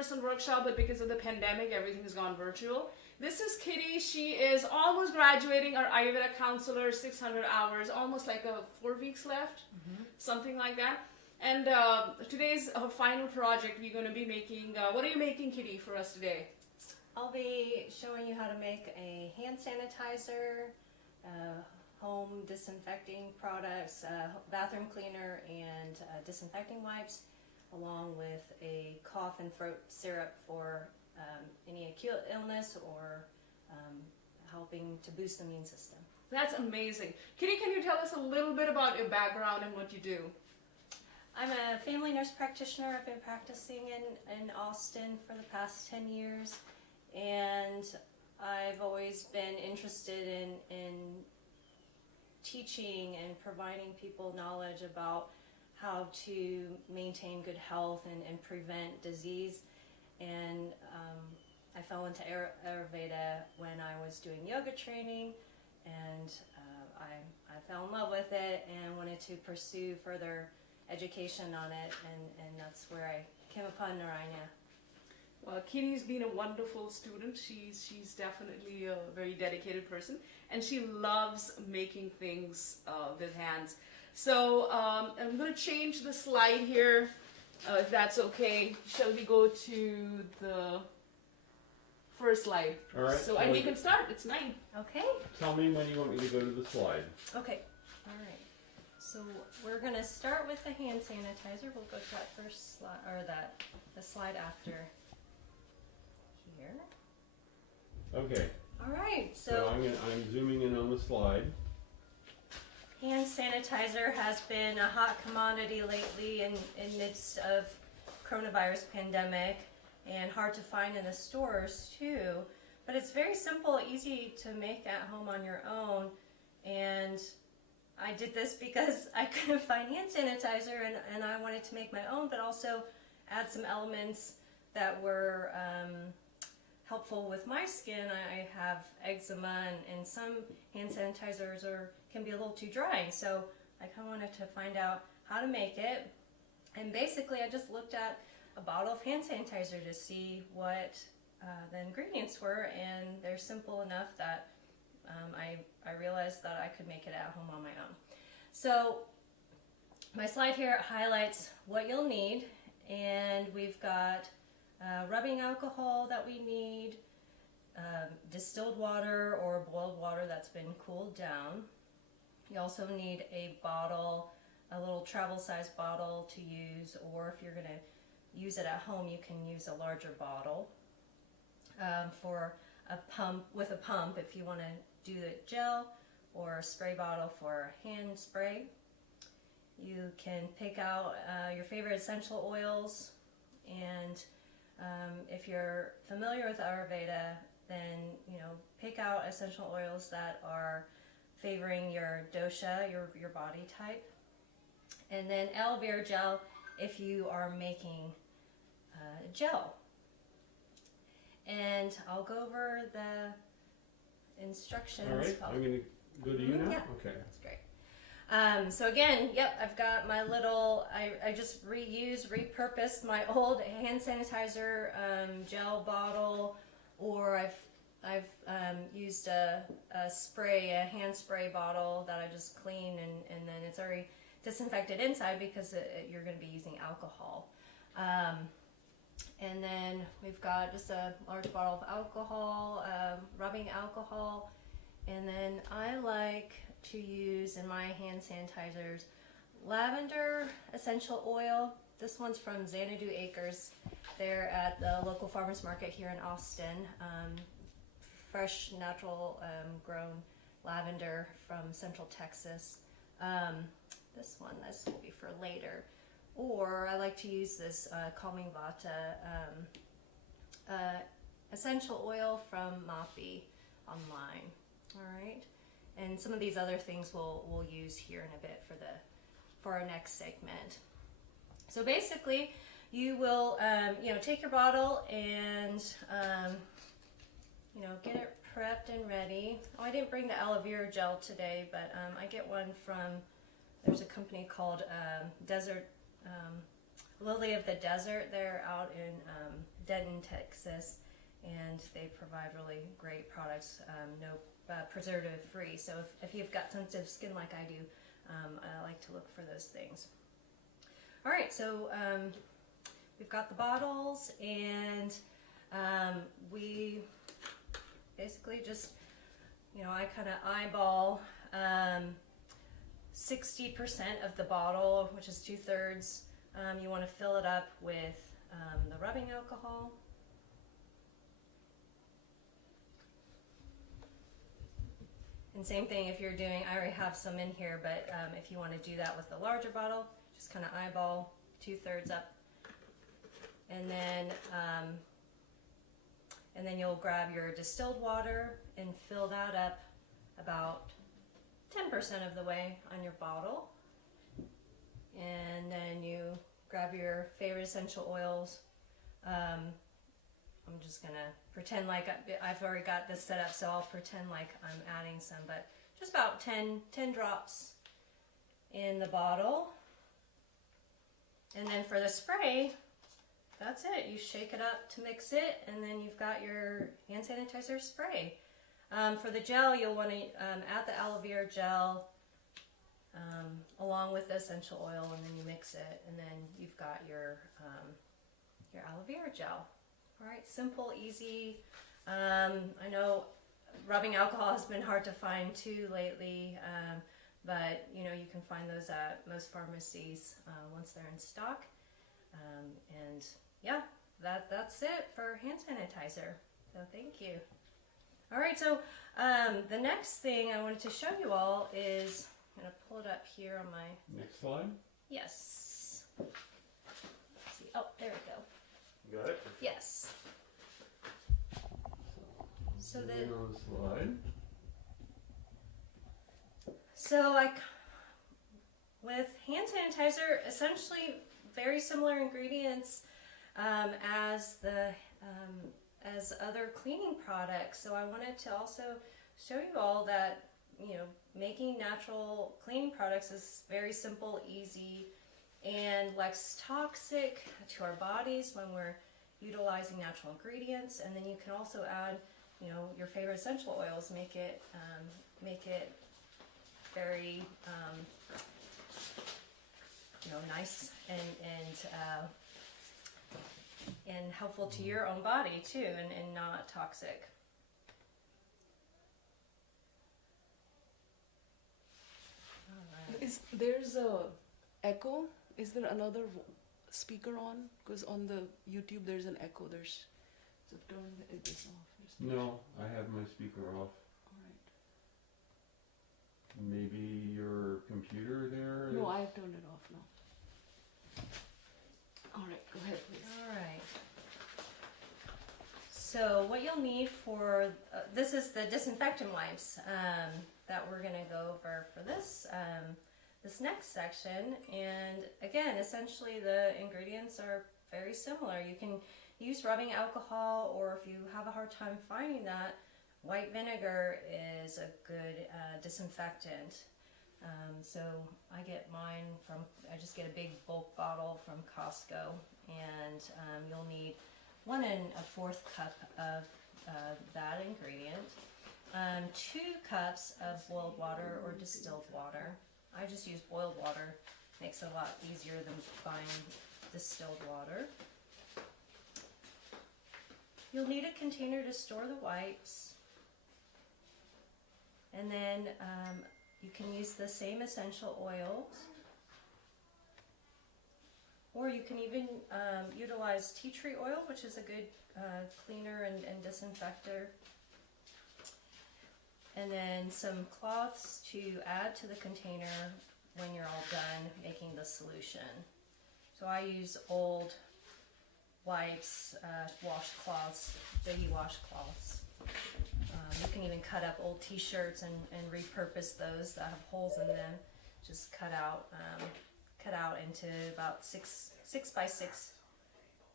in-person workshop, but because of the pandemic, everything has gone virtual. This is Kitty. She is almost graduating, our Ayurveda counselor, 600 hours, almost like 4 weeks left, something like that. And today's her final project. We're going to be making, what are you making, Kitty, for us today? I'll be showing you how to make a hand sanitizer, home disinfecting products, bathroom cleaner, and disinfecting wipes, along with a cough and throat syrup for any acute illness or helping to boost the immune system. That's amazing. Kitty, can you tell us a little bit about your background and what you do? I'm a family nurse practitioner. I've been practicing in Austin for the past 10 years, and I've always been interested in teaching and providing people knowledge about how to maintain good health and prevent disease. And I fell into Ayurveda when I was doing yoga training, and I fell in love with it and wanted to pursue further education on it, and that's where I came upon Narayana. Well, Kitty's been a wonderful student. She's definitely a very dedicated person, and she loves making things with hands. So I'm going to change the slide here, if that's okay. Shall we go to the first slide? All right. So, and we can start. It's 9. Okay. Tell me when you want me to go to the slide. Okay. All right. So we're going to start with the hand sanitizer. We'll go to that first slide, or the slide after here. Okay. All right. So I'm zooming in on the slide. Hand sanitizer has been a hot commodity lately in midst of coronavirus pandemic, and hard to find in the stores too. But it's very simple, easy to make at home on your own. And I did this because I couldn't find hand sanitizer, and I wanted to make my own, but also add some elements that were helpful with my skin. I have eczema, and some hand sanitizers can be a little too drying, so I kind of wanted to find out how to make it. And basically I just looked at a bottle of hand sanitizer to see what the ingredients were, and they're simple enough that I realized that I could make it at home on my own. So my slide here highlights what you'll need, and we've got rubbing alcohol that we need, distilled water or boiled water that's been cooled down. You also need a bottle, a little travel size bottle to use, or if you're going to use it at home, you can use a larger bottle. For a pump, with a pump, if you want to do the gel, or a spray bottle for hand spray. You can pick out your favorite essential oils, and if you're familiar with Ayurveda, then pick out essential oils that are favoring your dosha, your body type. And then aloe vera gel if you are making gel. And I'll go over the instructions. All right, I'm going to go to you now? Yeah, okay. that's great. So again, yep, I've got my little, I just repurposed my old hand sanitizer gel bottle, or I've used a hand spray bottle that I just clean, and then it's already disinfected inside because you're going to be using alcohol. And then we've got just a large bottle of alcohol, rubbing alcohol, and then I like to use in my hand sanitizers lavender essential oil. This one's from Xanadu Acres. They're at the local farmers market here in Austin. Fresh, natural grown lavender from Central Texas. This will be for later. Or I like to use this Calming Vata essential oil from Mapi online. All right, and some of these other things we'll use here in a bit for our next segment. So basically, you will take your bottle and get it prepped and ready. Oh, I didn't bring the aloe vera gel today, but I get one from, there's a company called Desert Lily of the Desert. They're out in Denton, Texas, and they provide really great products, no preservative free. So if you've got sensitive skin like I do, I like to look for those things. All right, so we've got the bottles, and we basically just, I kind of eyeball 60% of the bottle, which is 2/3. You want to fill it up with the rubbing alcohol. And same thing if you're doing, I already have some in here, but if you want to do that with the larger bottle, just kind of eyeball 2/3 up. And then you'll grab your distilled water and fill that up about 10% of the way on your bottle. And then you grab your favorite essential oils. I'm just gonna pretend like I've already got this set up, so I'll pretend like I'm adding some, but just about 10 drops in the bottle. And then for the spray, that's it. You shake it up to mix it, and then you've got your hand sanitizer spray. For the gel, you'll want to add the aloe vera gel along with the essential oil, and then you mix it, and then you've got your aloe vera gel. All right, simple, easy. I know rubbing alcohol has been hard to find too lately, but you can find those at most pharmacies once they're in stock. And yeah, that's it for hand sanitizer. So thank you. All right, so the next thing I wanted to show you all is, I'm gonna pull it up here on my... Next slide. Yes. Let's see. Oh, there we go. You got it? Yes. So On the slide. With hand sanitizer, essentially very similar ingredients as other cleaning products. So I wanted to also show you all that making natural cleaning products is very simple, easy, and less toxic to our bodies when we're utilizing natural ingredients. And then you can also add your favorite essential oils, make it very nice and helpful to your own body too, and not toxic. There's a echo. Is there another speaker on? Because on the YouTube there's an echo. So turn this off. No, I have my speaker off. Alright. Maybe your computer there? No, I have turned it off now. Alright, go ahead please. Alright. So what you'll need for, this is the disinfectant wipes that we're going to go over for this next section. And again, essentially the ingredients are very similar. You can use rubbing alcohol, or if you have a hard time finding that, white vinegar is a good disinfectant. So I get mine I just get a big bulk bottle from Costco, and you'll need 1 1/4 cup of that ingredient, 2 cups of boiled water or distilled water. I just use boiled water, makes it a lot easier than buying distilled water. You'll need a container to store the wipes, and then you can use the same essential oils, or you can even utilize tea tree oil, which is a good cleaner and disinfector. And then some cloths to add to the container when you're all done making the solution. So I use old wipes, washcloths, baby washcloths. You can even cut up old t-shirts and repurpose those that have holes in them. Just cut out into about 6 by 6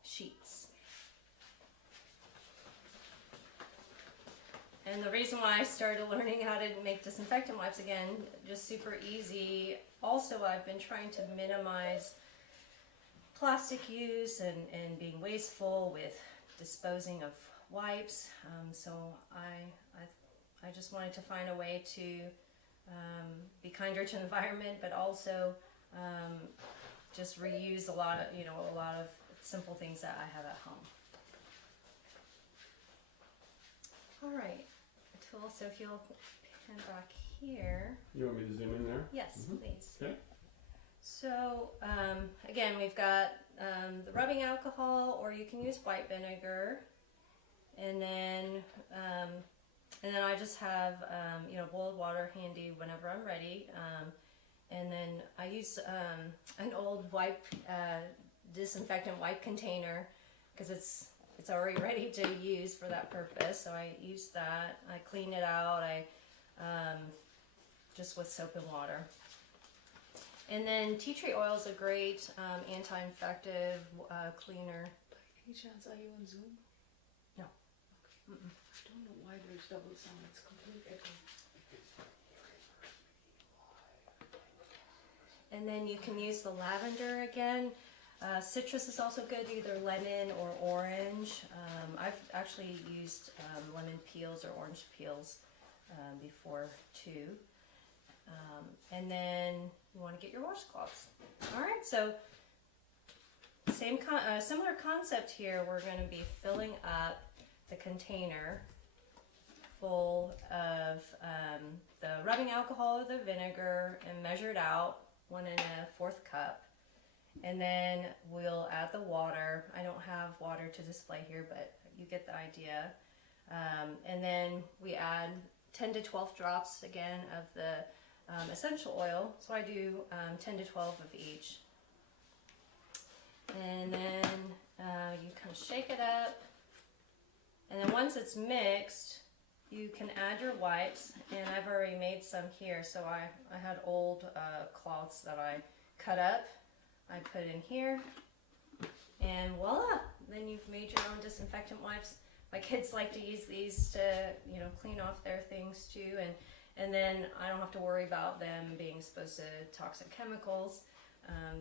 sheets. And the reason why I started learning how to make disinfectant wipes, again, just super easy. Also, I've been trying to minimize plastic use and being wasteful with disposing of wipes. So I just wanted to find a way to be kinder to the environment, but also just reuse a lot of simple things that I have at home. All right, tool. So if you'll pan back here. You want me to zoom in there? Yes, please. Okay. So again, we've got the rubbing alcohol, or you can use white vinegar, and then I just have boiled water handy whenever I'm ready, and then I use an old wipe disinfectant wipe container because it's already ready to use for that purpose. So I use that. I clean it out. Just with soap and water. And then tea tree oil is a great anti-infective cleaner. Any chance are you on Zoom? No. Okay. I don't know why there's double sound. It's complete echo. And then you can use the lavender again. Citrus is also good, either lemon or orange. I've actually used lemon peels or orange peels before too. And then you want to get your washcloths. All right, so similar concept here. We're going to be filling up the container full of the rubbing alcohol or the vinegar and measured out 1 1/4 cup. And then we'll add the water. I don't have water to display here, but you get the idea. And then we add 10 to 12 drops again of the essential oil. So I do 10 to 12 of each. And then you kind of shake it up. And then once it's mixed, you can add your wipes. And I've already made some here. So I had old cloths that I cut up. I put in here. And voila! Then you've made your own disinfectant wipes. My kids like to use these to, clean off their things too. And then I don't have to worry about them being exposed to toxic chemicals.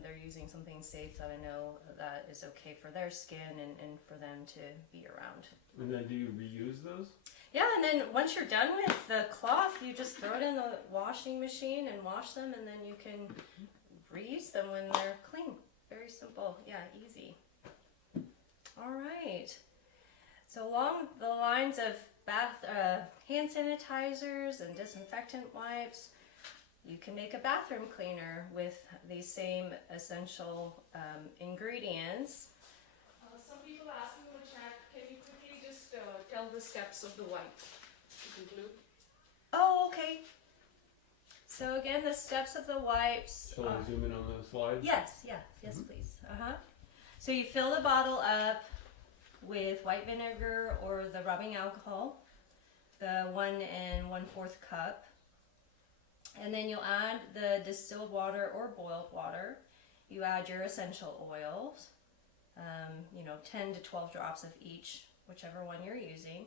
They're using something safe that I know that is okay for their skin and for them to be around. And then do you reuse those? Yeah, and then once you're done with the cloth, you just throw it in the washing machine and wash them, and then you can reuse them when they're clean. Very simple. Yeah, easy. All right. So along the lines of hand sanitizers and disinfectant wipes, you can make a bathroom cleaner with these same essential ingredients. Some people ask me in the chat, can you quickly just tell the steps of the wipe to conclude? Oh, okay. So again, the steps of the wipes. Shall I zoom in on the slide? Yes, please. So you fill the bottle up with white vinegar or the rubbing alcohol, the 1 1/4 cup, and then you'll add the distilled water or boiled water. You add your essential oils, 10 to 12 drops of each, whichever one you're using.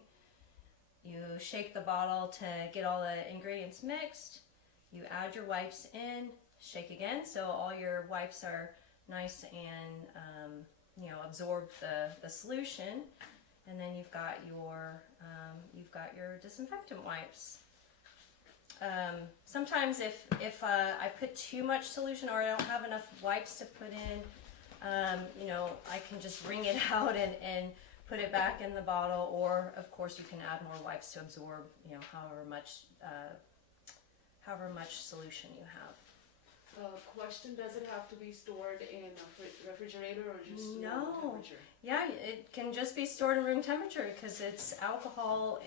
You shake the bottle to get all the ingredients mixed. You add your wipes in, shake again, so all your wipes are nice and absorb the solution, and then you've got your disinfectant wipes. Sometimes if I put too much solution or I don't have enough wipes to put in, I can just wring it out and put it back in the bottle, or of course you can add more wipes to absorb however much solution you have. Question, does it have to be stored in a refrigerator or just room No. temperature? Yeah, it can just be stored in room temperature because it's alcohol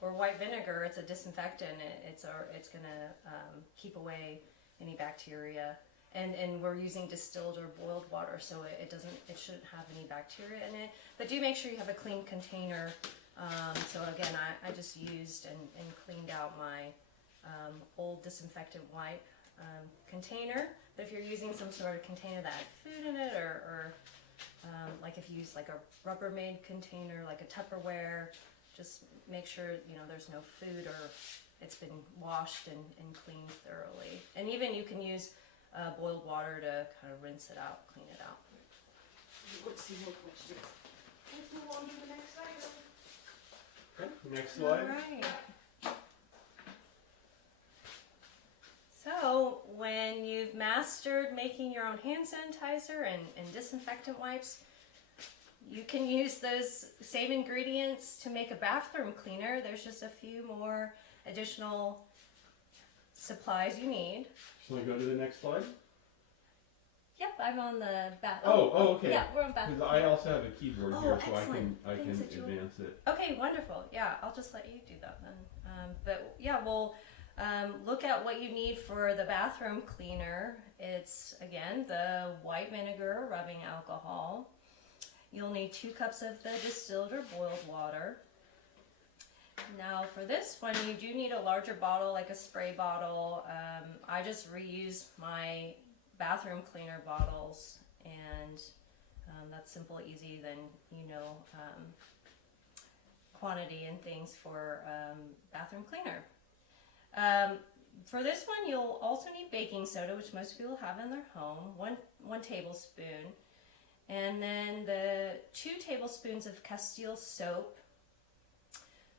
or white vinegar. It's a disinfectant. It's gonna keep away any bacteria. And we're using distilled or boiled water, so it shouldn't have any bacteria in it. But do make sure you have a clean container. So again, I just used and cleaned out my old disinfectant wipe container. But if you're using some sort of container that had food in it, or like if you use like a Rubbermaid container, like a Tupperware, just make sure there's no food or it's been washed and cleaned thoroughly. And even you can use boiled water to kind of rinse it out, clean it out. Let's see more questions. Let's move on to the next item. Okay, next slide. All right. So, when you've mastered making your own hand sanitizer and disinfectant wipes, you can use those same ingredients to make a bathroom cleaner. There's just a few more additional supplies you need. Shall I go to the next slide? Yep, I'm on the bath. Oh, okay. Yeah, we're on bathroom. Because I also have a keyboard Oh, here, so I excellent. can Thanks, Atul. advance it. Okay, wonderful. Yeah, I'll just let you do that then. But yeah, we'll look at what you need for the bathroom cleaner. It's, again, the white vinegar, rubbing alcohol. You'll need 2 cups of the distilled or boiled water. Now for this one, you do need a larger bottle, like a spray bottle. I just reuse my bathroom cleaner bottles, and that's simple, easy, then you know quantity and things for bathroom cleaner. For this one, you'll also need baking soda, which most people have in their home, one tablespoon, and then the 2 tablespoons of Castile soap.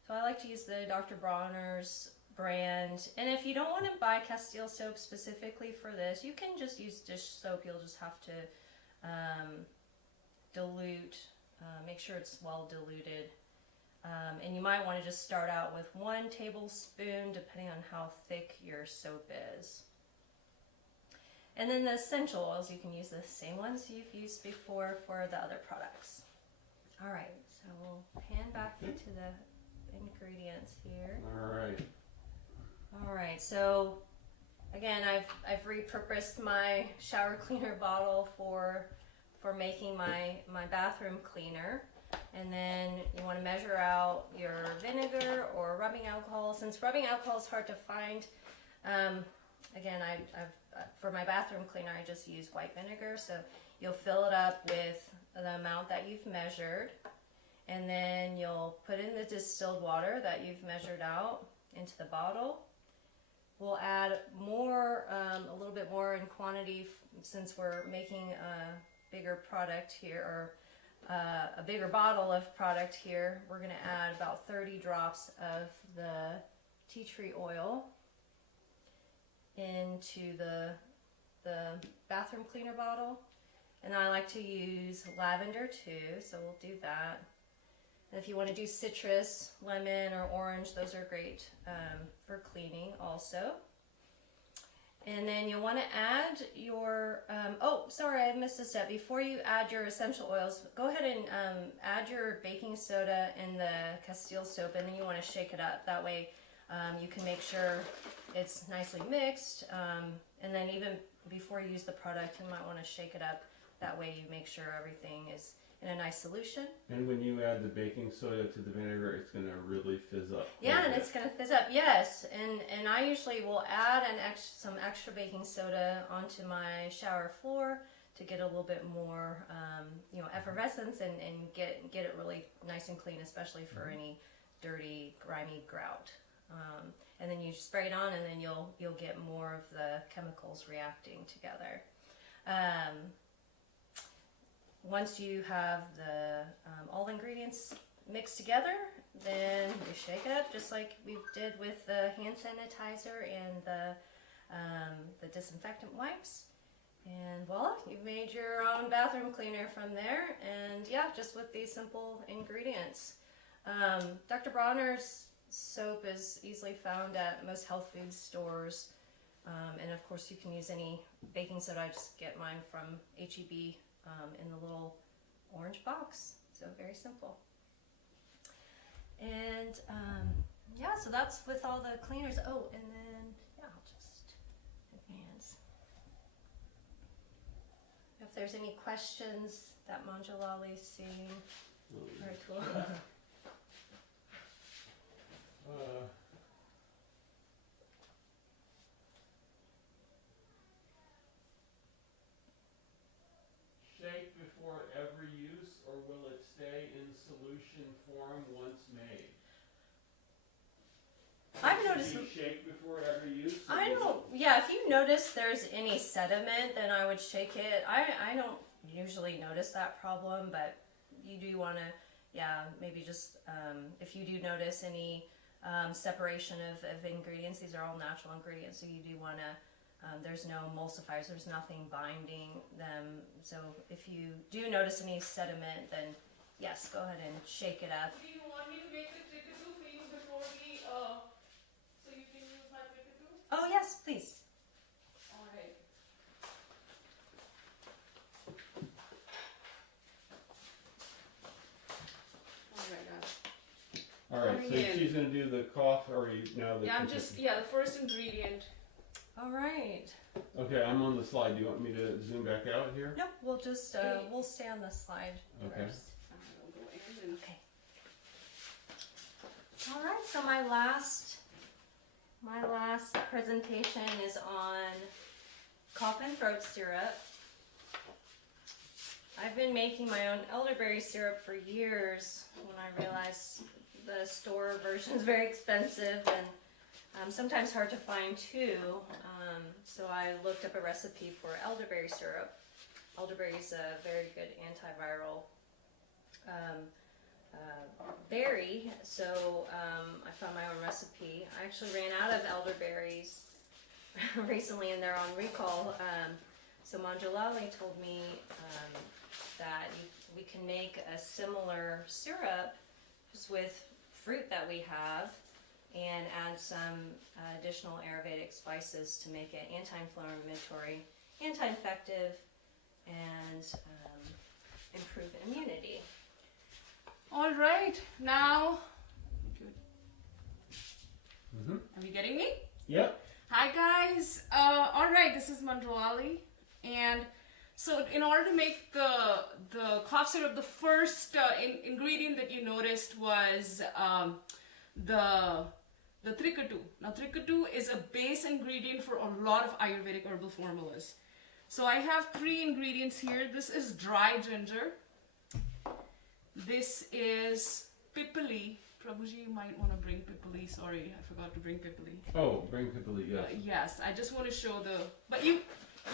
So I like to use the Dr. Bronner's brand, and if you don't want to buy Castile soap specifically for this, you can just use dish soap. You'll just have to dilute, make sure it's well diluted, and you might want to just start out with 1 tablespoon depending on how thick your soap is. And then the essential oils, you can use the same ones you've used before for the other products. All right, so we'll pan back into the ingredients here. All right, so again, I've repurposed my shower cleaner bottle for making my bathroom cleaner. And then you want to measure out your vinegar or rubbing alcohol. Since rubbing alcohol is hard to find, again, for my bathroom cleaner, I just use white vinegar. So you'll fill it up with the amount that you've measured, and then you'll put in the distilled water that you've measured out into the bottle. We'll add more, a little bit more in quantity, since we're making a bigger product here, or a bigger bottle of product here. We're going to add about 30 drops of the tea tree oil into the bathroom cleaner bottle. And I like to use lavender too, so we'll do that. And if you want to do citrus, lemon, or orange, those are great for cleaning also. And then you'll want to add your, oh, sorry, I missed a step. Before you add your essential oils, go ahead and add your baking soda and the Castile soap, and then you want to shake it up. That way you can make sure it's nicely mixed. And then even before you use the product, you might want to shake it up. That way you make sure everything is in a nice solution. And when you add the baking soda to the vinegar, it's going to really fizz up. Yeah, and it's going to fizz up, yes. And I usually will add some extra baking soda onto my shower floor to get a little bit more, effervescence and get it really nice and clean, especially for any dirty, grimy grout. And then you spray it on, and then you'll get more of the chemicals reacting together. Once you have all the ingredients mixed together, then you shake it up just like we did with the hand sanitizer and the disinfectant wipes. And voila, you've made your own bathroom cleaner from there. And yeah, just with these simple ingredients. Dr. Bronner's soap is easily found at most health food stores. And of course you can use any baking soda. I just get mine from HEB. In the little orange box, so very simple. And yeah, so that's with all the cleaners. Oh, and then yeah, I'll just advance. If there's any questions that Manjalali's seeing, very cool. Shake before every use, or will it stay in solution form once made? I've noticed. Shake before every use. I don't. Yeah, if you notice there's any sediment, then I would shake it. I don't usually notice that problem, but you do want to, yeah, maybe just if you do notice any separation of ingredients, these are all natural ingredients, so you do want to, there's no emulsifiers, there's nothing binding them, so if you do notice any sediment, then yes, go ahead and shake it up. Do you want me to make the trickatoo for you before we, so you can use my trickatoo? Oh yes, please. Alright. Alright, so Coming in. she's gonna do the cough, or you, now the... Yeah, I'm just, yeah, the first ingredient. All right. Okay, I'm on the slide. Do you want me to zoom back out here? Nope, we'll just, we'll stay on the slide Okay. first. I'll go in and Okay. All right, so my last presentation is on cough and throat syrup. I've been making my own elderberry syrup for years when I realized the store version is very expensive and sometimes hard to find too. So I looked up a recipe for elderberry syrup. Elderberry is a very good antiviral berry, so I found my own recipe. I actually ran out of elderberries recently and they're on recall. So Manjulali told me that we can make a similar syrup just with fruit that we have and add some additional Ayurvedic spices to make it anti-inflammatory, anti-infective, and improve immunity. all right, now, Mm-hmm. are you getting me? Yep. Hi guys, all right, this is Manjulali, and so in order to make the cough syrup, the first ingredient that you noticed was the trickatoo. Now trickatoo is a base ingredient for a lot of Ayurvedic herbal formulas. So I have 3 ingredients here. This is dry ginger. This is pipali. Prabhuji, you might want to bring pipali. Sorry, I forgot to bring pipali. Oh, bring pipali, yes. Yes, I just want to show but you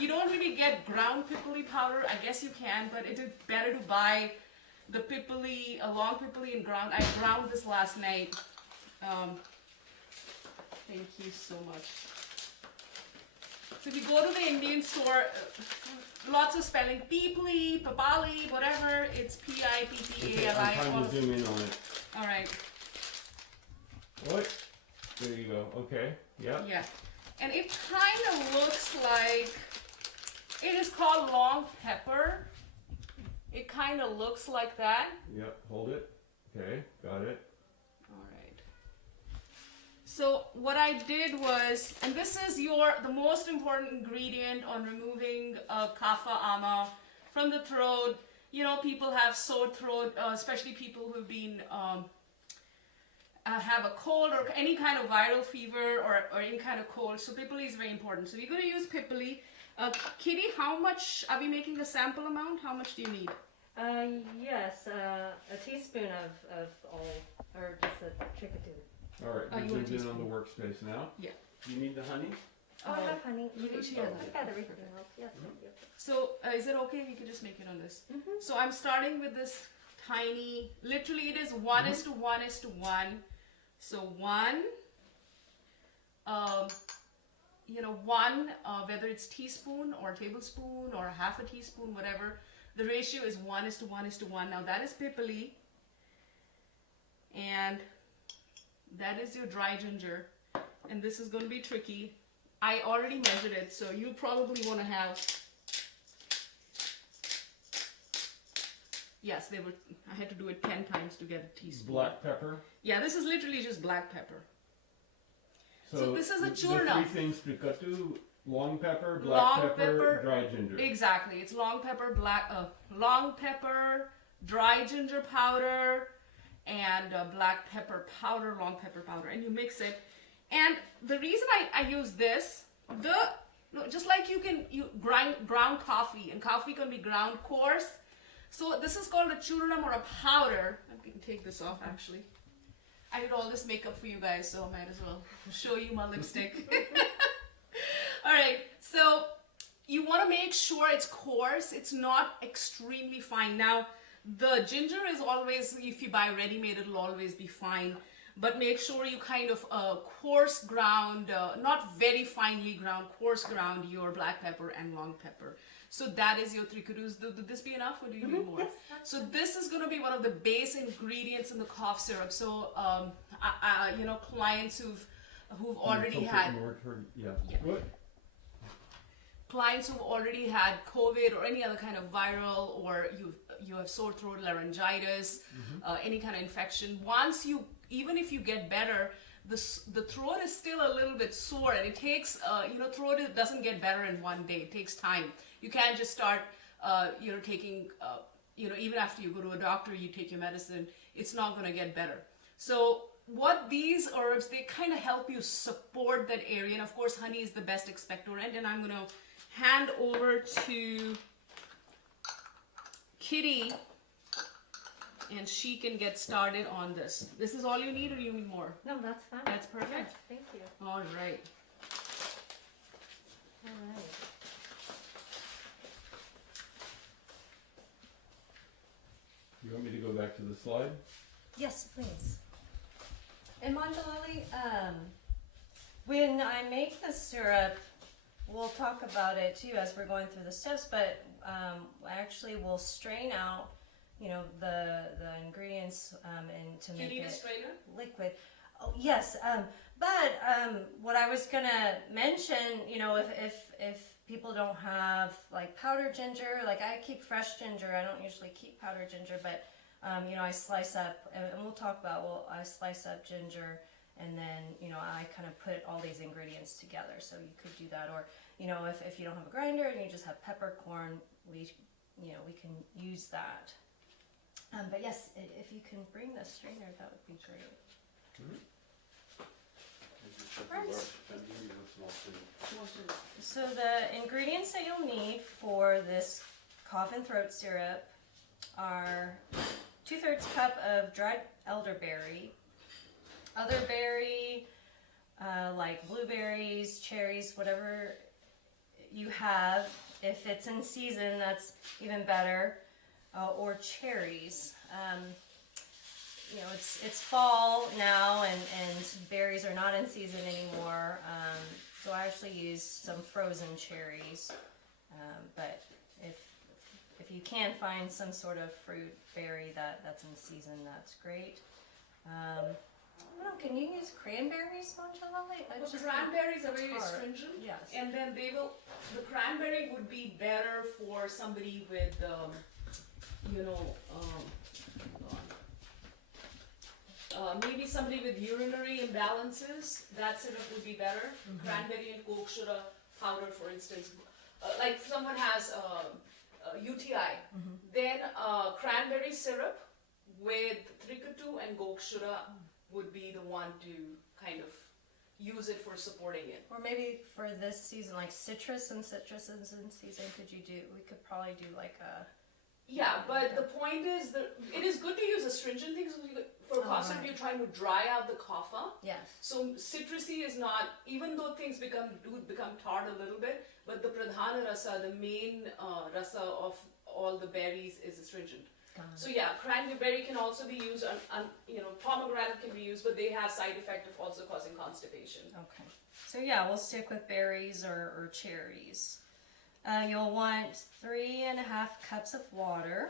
don't really get ground pipali powder. I guess you can, but it is better to buy the pipali, a long pipali in ground. I ground this last night. Thank you so much. So if you go to the Indian store, lots of spelling, pipali, papali, whatever, it's P-I-P-P-A-L-I. I'm trying to zoom in on it. All right. What? There you go. Okay. Yeah. Yeah. And it kind of looks like, it is called long pepper. It kind of looks like that. Yep. Hold it. Okay. Got it. All right. So what I did was, and this is the most important ingredient on removing kapha ama from the throat. You know, people have sore throat, especially people who've been have a cold or any kind of viral fever or any kind of cold. So pipali is very important. So we're going to use pipali. Kitty, how much are we making a sample amount? How much do you need? Yes, a teaspoon of all, or just a trickatoo. All right. Oh, We you want zoomed in a on the workspace now. Yeah. Do you need the honey? Oh, I have honey. she has I've got everything else. Yes, thank you. So is it okay if we could just make it on this? Mm-hmm. So I'm starting with this tiny, literally it is 1:1:1. So 1, one, whether it's teaspoon or tablespoon or half a teaspoon, whatever, the ratio is 1:1:1. Now that is pipali, and that is your dry ginger, and this is going to be tricky. I already measured it, so you probably want to have, yes, I had to do it 10 times to get a teaspoon. Black pepper. Yeah, this is literally just black pepper. So So this is a the churna. 3 things: trickatoo, long pepper, black pepper, dry ginger. Exactly. It's long pepper, dry ginger powder, and black pepper powder, long pepper powder, and you mix it. And the reason I use this, just like you grind ground coffee, and coffee can be ground coarse. So this is called a churnam or a powder. I can take this off actually. I did all this makeup for you guys, so I might as well show you my lipstick. All right, so you want to make sure it's coarse. It's not extremely fine. Now, the ginger is always, if you buy ready-made, it'll always be fine. But make sure you kind of coarse ground, not very finely ground, coarse ground your black pepper and long pepper. So that is your tricadus. Would this be enough, or do you need more? Yes, so this is going to be one of the base ingredients in the cough syrup. So you know, clients who've already had clients who've already had COVID or any other kind of viral, or you have sore throat, laryngitis, any kind of infection. Once you, even if you get better, the throat is still a little bit sore, and it takes, you know, throat doesn't get better in one day. It takes time. You can't just start, you know, taking, you know, even after you go to a doctor, you take your medicine, it's not going to get better. So what these herbs, they kind of help you support that area. And of course, honey is the best expectorant. And I'm going to hand over to Kitty, and she can get started on this. This is all you need, or do you need more? No, that's fine. That's perfect. Yes, thank you. All right. All right. You want me to go back to the slide? Yes, please. And Manjalali, when I make the syrup, we'll talk about it too as we're going through the steps, but actually we'll strain out, you know, the ingredients and to make need a it strainer? liquid. Oh, yes, but what I was gonna mention, you know, if people don't have like powdered ginger, like I keep fresh ginger. I don't usually keep powdered ginger, but you know, I slice up, and we'll talk about, well, I slice up ginger, and then, you know, I kind of put all these ingredients together. So you could do that, or, you know, if you don't have a grinder and you just have peppercorn, we can use that. But yes, if you can bring the strainer, that would be great. Right. So the ingredients that you'll need for this cough and throat syrup are 2/3 cup of dried elderberry, other berry, like blueberries, cherries, whatever you have. If it's in season, that's even better, or cherries. You know, it's fall now, and berries are not in season anymore. So I actually use some frozen cherries. But if you can find some sort of fruit berry that's in season, that's great. I don't know, can you use cranberries, Manjalali? Well, cranberries are very astringent. Yes. And then the cranberry would be better for somebody with, you know, maybe somebody with urinary imbalances. That syrup would be better. Cranberry and coke soda powder, for instance. Like if someone has UTI, then cranberry syrup with tricadu and coke soda would be the one to kind of use it for supporting it. Or maybe for this season, like citrus and citrus is in season, we could probably do like a... Yeah, but the point is that it is good to use astringent things. For cough syrup, you're trying to dry out the kapha. Yes. So citrusy is not, even though things become tart a little bit, but the pradhana rasa, the main rasa of all the berries is astringent. So yeah, cranberry can also be used, you know, pomegranate can be used, but they have side effect of also causing constipation. Okay. So yeah, we'll stick with berries or cherries. You'll want 3.5 cups of water,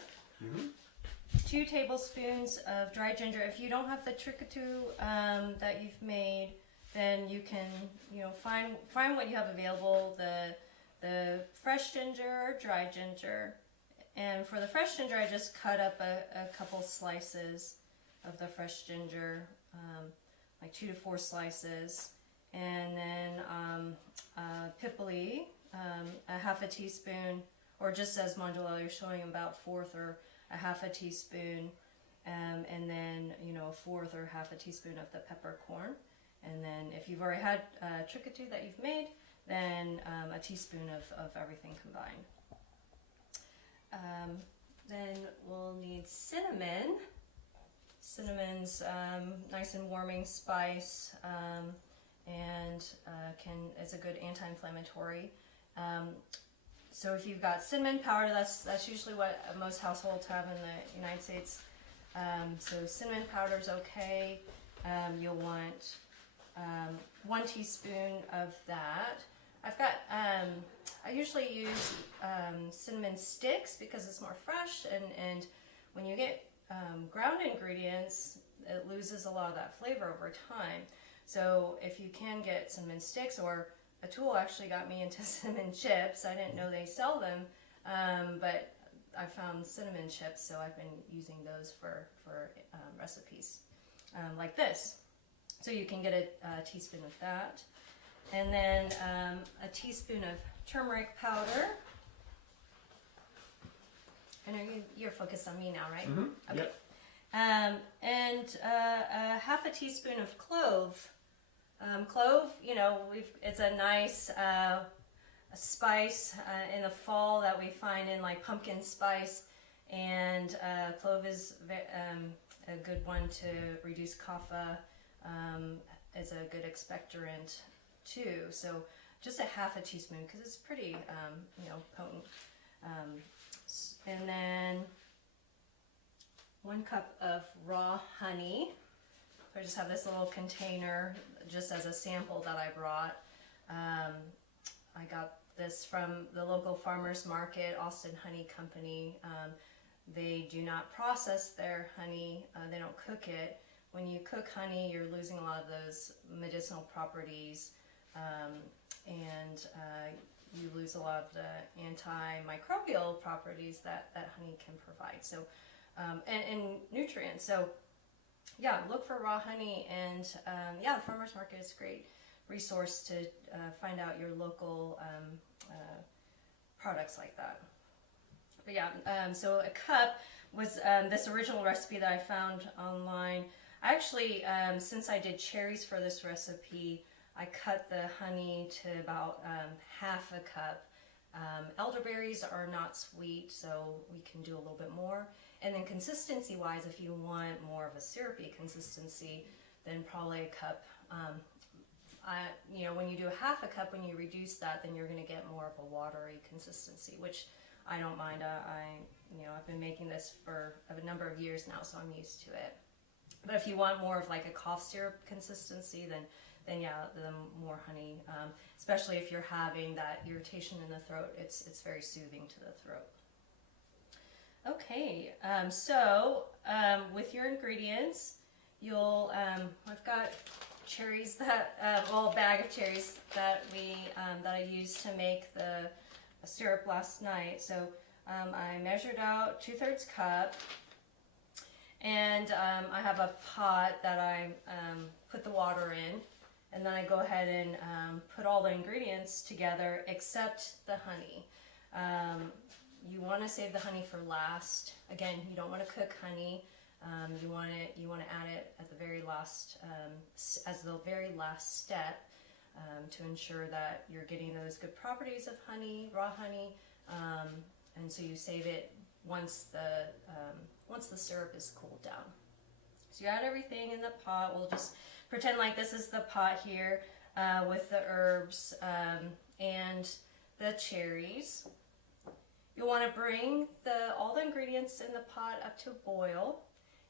2 tablespoons of dried ginger. If you don't have the tricadu that you've made, then you can, you know, find what you have available, the fresh ginger or dried ginger. And for the fresh ginger, I just cut up a couple slices of the fresh ginger, like 2 to 4 slices. And then pipali, a half a teaspoon, or just as Manjalali is showing, about 1/4 or a half a teaspoon. And then, you know, 1/4 or half a teaspoon of the peppercorn. And then if you've already had tricadu that you've made, then a teaspoon of everything combined. Then we'll need cinnamon. Cinnamon's nice and warming spice, and it's a good anti-inflammatory. So if you've got cinnamon powder, that's usually what most households have in the United States. So cinnamon powder is okay. You'll want 1 teaspoon of that. I've got, I usually use cinnamon sticks because it's more fresh, and when you get ground ingredients, it loses a lot of that flavor over time. So if you can get cinnamon sticks, or a tool actually got me into cinnamon chips. I didn't know they sell them, but I found cinnamon chips, so I've been using those for recipes like this. So you can get a teaspoon of that. And then a teaspoon of turmeric powder. And you're focused on me now, right? Mm-hmm. Okay. Yep. And half a teaspoon of clove. Clove, you know, it's a nice spice in the fall that we find in like pumpkin spice. And clove is a good one to reduce kapha. Is a good expectorant too. So just a half a teaspoon because it's pretty, you know, potent. And then 1 cup of raw honey. I just have this little container just as a sample that I brought. I got this from the local farmers market, Austin Honey Company. They do not process their honey. They don't cook it. When you cook honey, you're losing a lot of those medicinal properties, and you lose a lot of the antimicrobial properties that honey can provide. So, and nutrients. So, yeah, look for raw honey, and yeah, the farmers market is a great resource to find out your local products like that. But yeah, so a cup was this original recipe that I found online. I actually, since I did cherries for this recipe, I cut the honey to about half a cup. Elderberries are not sweet, so we can do a little bit more. And then consistency-wise, if you want more of a syrupy consistency, then probably a cup. You know, when you do a half a cup, when you reduce that, then you're going to get more of a watery consistency, which I don't mind. You know, I've been making this for a number of years now, so I'm used to it. But if you want more of like a cough syrup consistency, then yeah, then more honey. Especially if you're having that irritation in the throat, it's very soothing to the throat. Okay, so with your ingredients, you'll I've got cherries that well, a bag of cherries that that I used to make the syrup last night. So I measured out 2/3 cup. And I have a pot that I put the water in, and then I go ahead and put all the ingredients together except the honey. You want to save the honey for last. Again, you don't want to cook honey. You want to add it at the very last as the very last step to ensure that you're getting those good properties of honey, raw honey, and so you save it once the syrup is cooled down. So you add everything in the pot. We'll just pretend like this is the pot here with the herbs and the cherries. You'll want to bring all the ingredients in the pot up to a boil.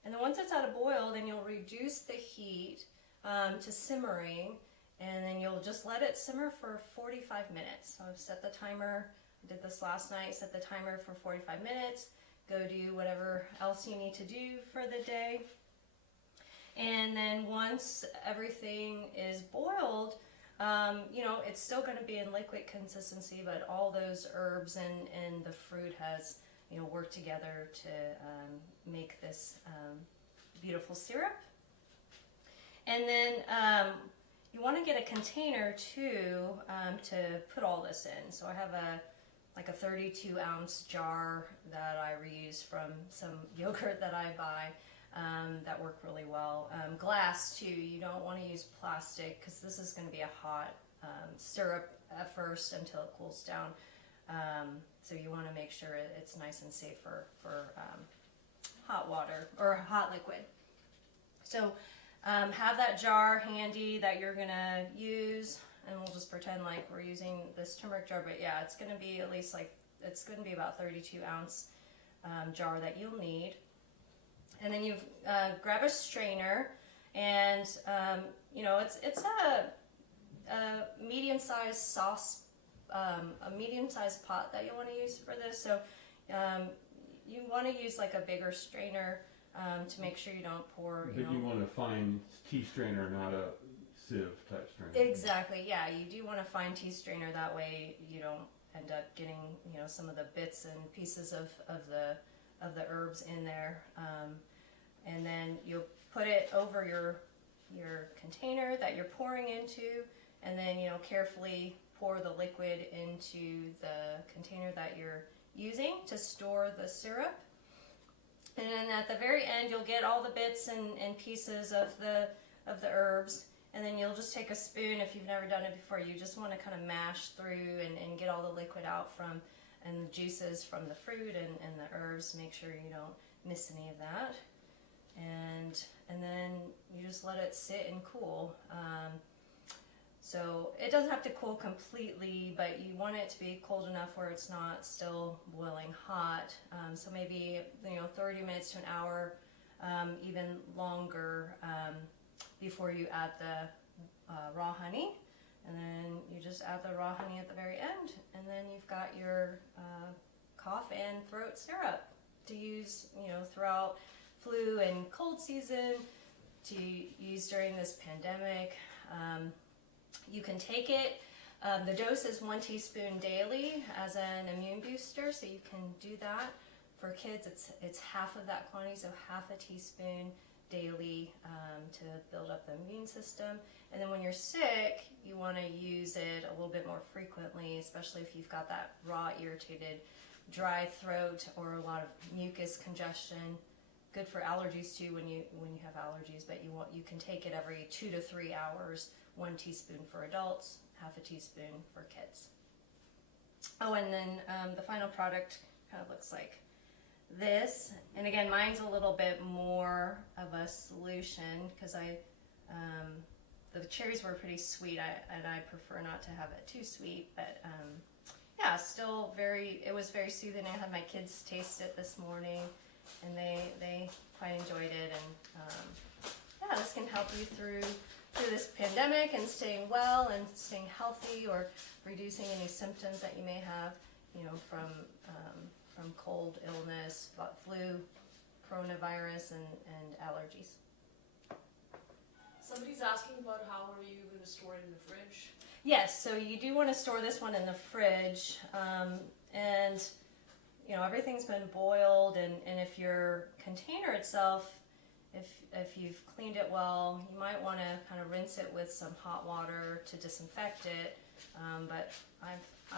And then once it's at a boil, then you'll reduce the heat to simmering, and then you'll just let it simmer for 45 minutes. So I've set the timer. I did this last night. Set the timer for 45 minutes. Go do whatever else you need to do for the day. And then once everything is boiled, you know, it's still going to be in liquid consistency, but all those herbs and the fruit has, you know, worked together to make this beautiful syrup. And then you want to get a container too to put all this in. So I have like a 32-ounce jar that I reuse from some yogurt that I buy that work really well. Glass too, you don't want to use plastic because this is going to be a hot syrup at first until it cools down. So you want to make sure it's nice and safe for hot water or hot liquid. So have that jar handy that you're going to use. And we'll just pretend like we're using this turmeric jar, but yeah, it's going to be at least like it's going to be about 32 ounce jar that you'll need. And then you grab a strainer, and you know, it's a medium-sized sauce, a medium-sized pot that you want to use for this. So you want to use like a bigger strainer to make sure you don't pour. But you want a fine tea strainer, not a sieve type strainer. Exactly. Yeah, you do want a fine tea strainer. That way you don't end up getting, you know, some of the bits and pieces of the herbs in there. And then you'll put it over your container that you're pouring into, and then, you know, carefully pour the liquid into the container that you're using to store the syrup. And then at the very end, you'll get all the bits and pieces of the herbs, and then you'll just take a spoon. If you've never done it before, you just want to kind of mash through and get all the liquid out from, and the juices from the fruit and the herbs. Make sure you don't miss any of that. And then you just let it sit and cool. So it doesn't have to cool completely, but you want it to be cold enough where it's not still boiling hot. So maybe, you know, 30 minutes to an hour, even longer, before you add the raw honey. And then you just add the raw honey at the very end, and then you've got your cough and throat syrup to use, you know, throughout flu and cold season, to use during this pandemic. You can take it, the dose is 1 teaspoon daily as an immune booster, so you can do that. For kids, it's half of that quantity, so half a teaspoon daily, to build up the immune system. And then when you're sick, you want to use it a little bit more frequently, especially if you've got that raw, irritated, dry throat or a lot of mucus congestion. Good for allergies too when you have allergies, but you can take it every 2 to 3 hours. 1 teaspoon for adults, half a teaspoon for kids. Oh, and then the final product kind of looks like this. And again, mine's a little bit more of a solution because the cherries were pretty sweet, and I prefer not to have it too sweet, but yeah, still it was very soothing. I had my kids taste it this morning, and they quite enjoyed it. And yeah, this can help you through this pandemic and staying well and staying healthy, or reducing any symptoms that you may have, you know, from cold, illness, flu, coronavirus, and allergies. Somebody's asking about how are you going to store it in the fridge? Yes, so you do want to store this one in the fridge, and you know, everything's been boiled, and if your container itself, if you've cleaned it well, you might want to kind of rinse it with some hot water to disinfect it. But I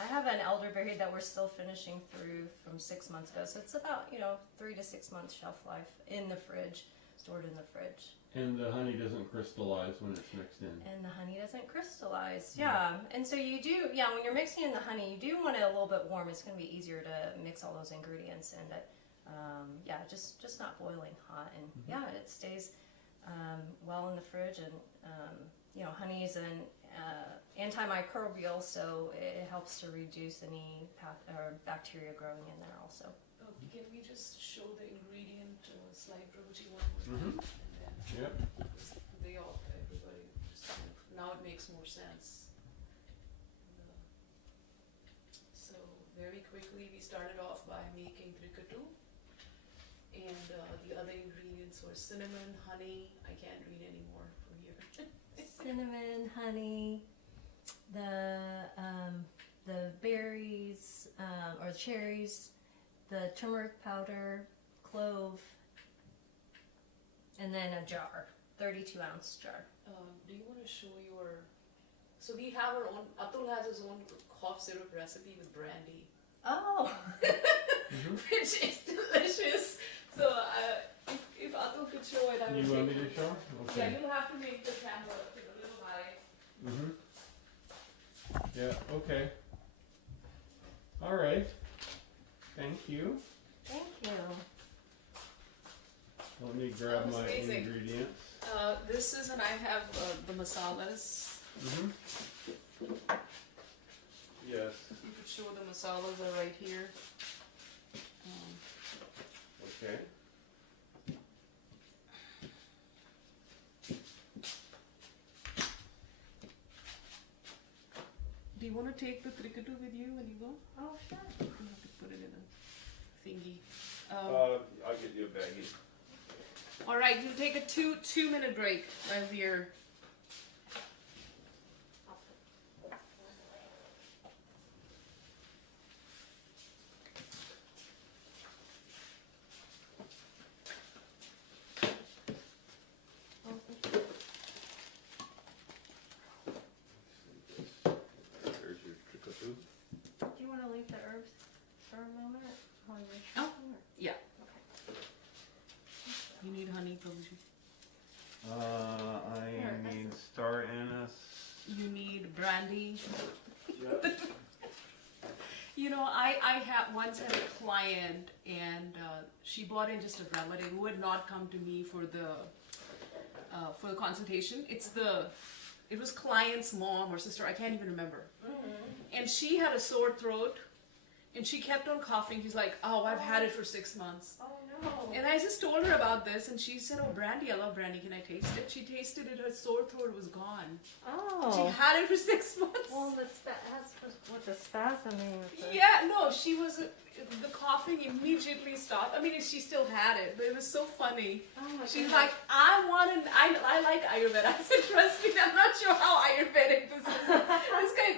have an elderberry that we're still finishing through from 6 months ago, so it's about, you know, 3 to 6 months shelf life in the fridge, stored in the fridge. And the honey doesn't crystallize when it's mixed in. And the honey doesn't crystallize, yeah. And so you do, yeah, when you're mixing in the honey, you do want it a little bit warm. It's going to be easier to mix all those ingredients, and yeah, just not boiling hot. And yeah, it stays well in the fridge. And you know, honey is an antimicrobial, so it helps to reduce any bacteria growing in there also. Oh, can we just show the ingredient slide, Prabhuji, one more time? Yep. Everybody, just kind of, now it makes more sense. So very quickly, we started off by making trikatu, and the other ingredients were cinnamon, honey. I can't read anymore from here. Cinnamon, honey, the berries or the cherries, the turmeric powder, clove, and then a jar, 32-ounce jar. Do you want to show your? So we have our own. Atul has his own cough syrup recipe with brandy. Oh, Which is delicious. So if Atul could show it, I would. You want me to show? Okay. Yeah, you'll have to make the camera a little high. Yeah, okay. All right. Thank you. thank you. Let me grab Sounds my amazing. ingredients. This is, and I have the masalas. Yes. You could show the masalas are right here. Okay. Do you want to take the trikatu with you when you go? Oh, sure. You have to put it in a thingy. I'll get you a baggie. All right, you'll take a two-minute break as you're. There's your trikatu. Do you want to leave the herbs for a moment? On your Oh. shelf? Yeah. Okay. You need honey, Prabhuji. I need star anise. You need brandy. Yeah. You know, I once had a client, and she brought in just a relative who had not come to me for the consultation. It was client's mom or sister, I can't even remember. Mm-hmm. And she had a sore throat, and she kept on coughing. She's like, "Oh, I've had it for 6 months." Oh no. And I just told her about this, and she said, "Oh, brandy, I love brandy. Can I taste it?" She tasted it. Her sore throat was gone. She Oh. had it for 6 months. Well, that's with the spasming. Yeah, no, the coughing immediately stopped. I mean, she still had it, but it was so funny. Oh my She's goodness. like, I like Ayurveda. I said, trust me, I'm not sure how Ayurvedic this is.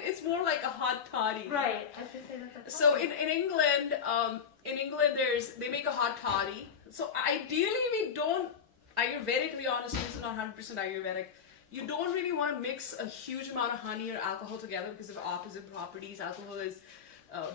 It's more like a hot toddy. Right. I should say that's a So in England, they make a hot toddy. So ideally we don't, Ayurvedically honestly, this is not 100% Ayurvedic. You don't really want to mix a huge amount of honey or alcohol together because of opposite properties. Alcohol is,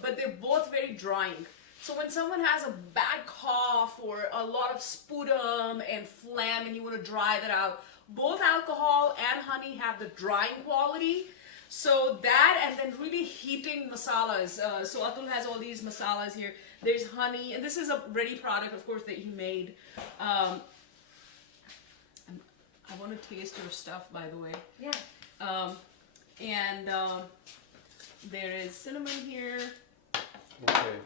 but they're both very drying. So when someone has a bad cough or a lot of sputum and phlegm and you want to dry that out, both alcohol and honey have the drying quality. So that, and then really heating masalas. So Atul has all these masalas here. There's honey, and this is a ready product, of course, that he made. I want to taste your stuff, by the way. Yeah. There is cinnamon here. Okay,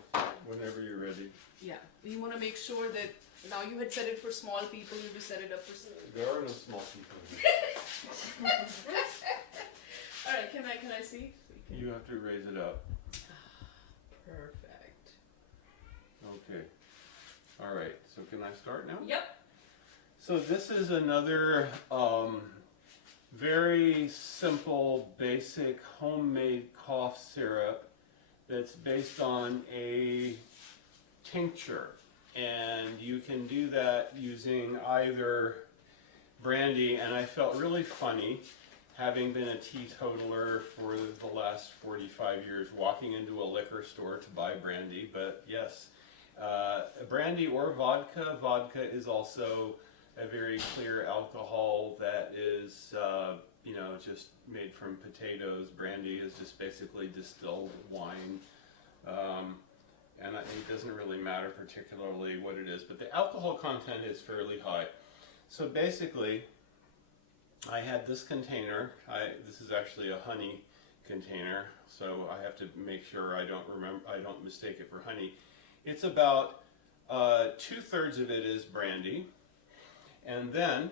whenever you're ready. Yeah, you want to make sure that, now you had set it for small people, you just set it up for small. There are no small people here. All right, can I see? You have to raise it up. Perfect. Okay. All right, so can I start now? Yep. So this is another very simple, basic, homemade cough syrup that's based on a tincture. And you can do that using either brandy, and I felt really funny, having been a teetotaler for the last 45 years, walking into a liquor store to buy brandy, but yes, brandy or vodka. Vodka is also a very clear alcohol that is, just made from potatoes. Brandy is just basically distilled wine. And it doesn't really matter particularly what it is, but the alcohol content is fairly high. So basically, I had this container. This is actually a honey container, so I have to make sure I don't mistake it for honey. It's about 2/3 of it is brandy, and then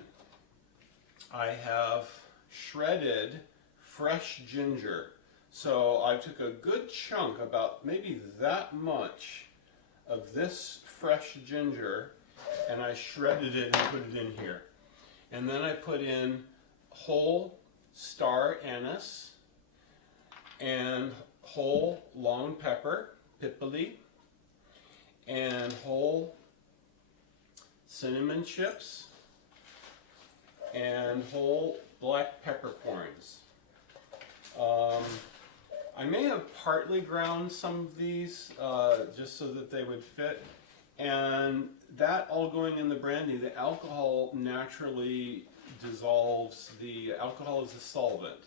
I have shredded fresh ginger. So I took a good chunk, about maybe that much, of this fresh ginger, and I shredded it and put it in here. And then I put in whole star anise and whole long pepper, pipali, and whole cinnamon chips, and whole black peppercorns. I may have partly ground some of these just so that they would fit, and that all going in the brandy, the alcohol naturally dissolves. The alcohol is a solvent,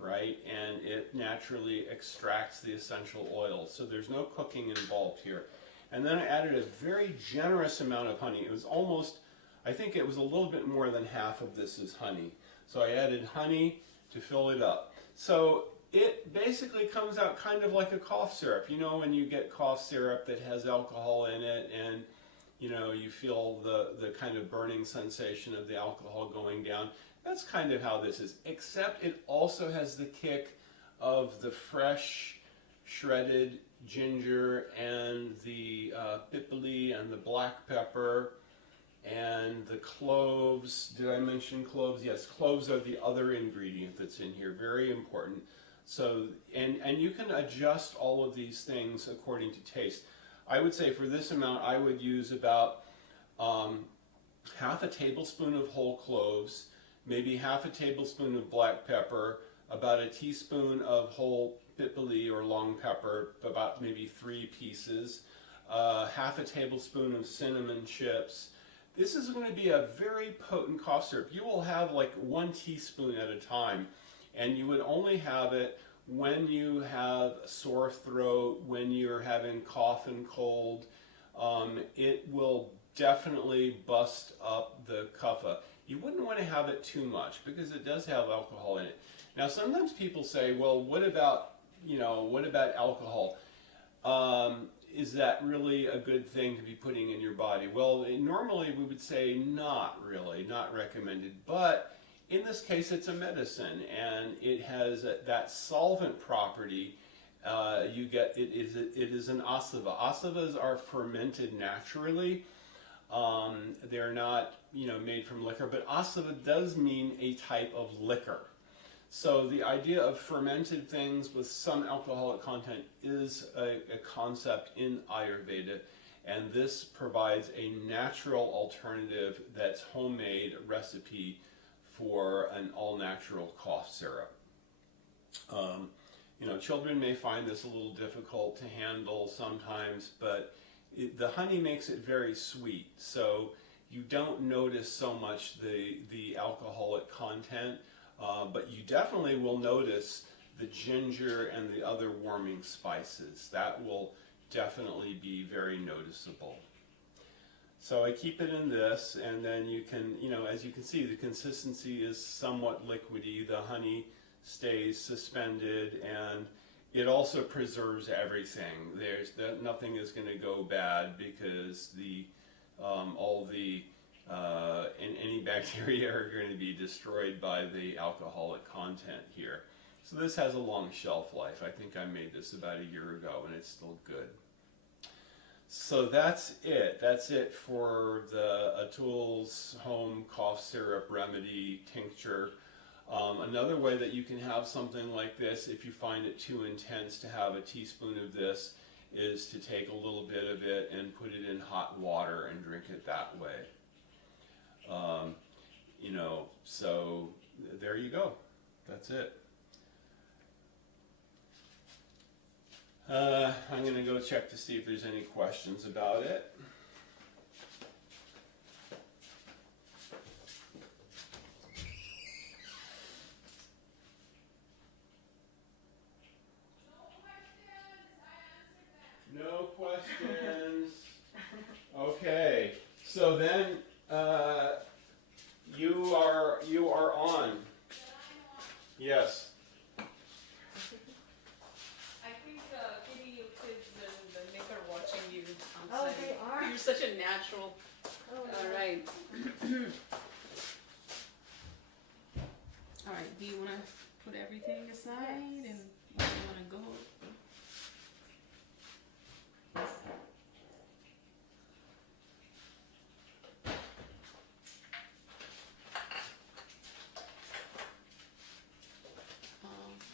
right, and it naturally extracts the essential oils, so there's no cooking involved here. And then I added a very generous amount of honey. It was almost, I think it was a little bit more than half of this is honey. So I added honey to fill it up. So it basically comes out kind of like a cough syrup. You know, when you get cough syrup that has alcohol in it, and you know, you feel the kind of burning sensation of the alcohol going down. That's kind of how this is, except it also has the kick of the fresh shredded ginger and the pipili and the black pepper and the cloves. Did I mention cloves? Yes, cloves are the other ingredient that's in here, very important. So, and you can adjust all of these things according to taste. I would say for this amount, I would use about half a tablespoon of whole cloves, maybe half a tablespoon of black pepper, about a teaspoon of whole pipili or long pepper, about maybe 3 pieces, half a tablespoon of cinnamon chips. This is going to be a very potent cough syrup. You will have like 1 teaspoon at a time, and you would only have it when you have sore throat, when you're having cough and cold. It will definitely bust up the kapha. You wouldn't want to have it too much because it does have alcohol in it. Now, sometimes people say, well, what about alcohol? Is that really a good thing to be putting in your body? Well, normally we would say not really, not recommended, but in this case it's a medicine and it has that solvent property. It is an asava. Asavas are fermented naturally. They're not, made from liquor, but asava does mean a type of liquor. So the idea of fermented things with some alcoholic content is a concept in Ayurveda, and this provides a natural alternative that's homemade recipe for an all-natural cough syrup. Children may find this a little difficult to handle sometimes, but the honey makes it very sweet, so you don't notice so much the alcoholic content. But you definitely will notice the ginger and the other warming spices. That will definitely be very noticeable. So I keep it in this, and then you can, as you can see, the consistency is somewhat liquidy. The honey stays suspended, and it also preserves everything. Nothing is going to go bad because any bacteria are going to be destroyed by the alcoholic content here. So this has a long shelf life. I think I made this about a year ago and it's still good. So that's it. That's it for the Atul's Home Cough Syrup Remedy Tincture. Another way that you can have something like this, if you find it too intense to have a teaspoon of this, is to take a little bit of it and put it in hot water and drink it that way. So there you go. That's it. I'm going to go check to see if there's any questions about it. No questions. Okay. So then you are on. Yes. I think Kitty, your kids and Nick are watching you outside. Oh, they are? You're such a natural. Oh, All right. All right. Do you want to put everything aside and where do you want to go?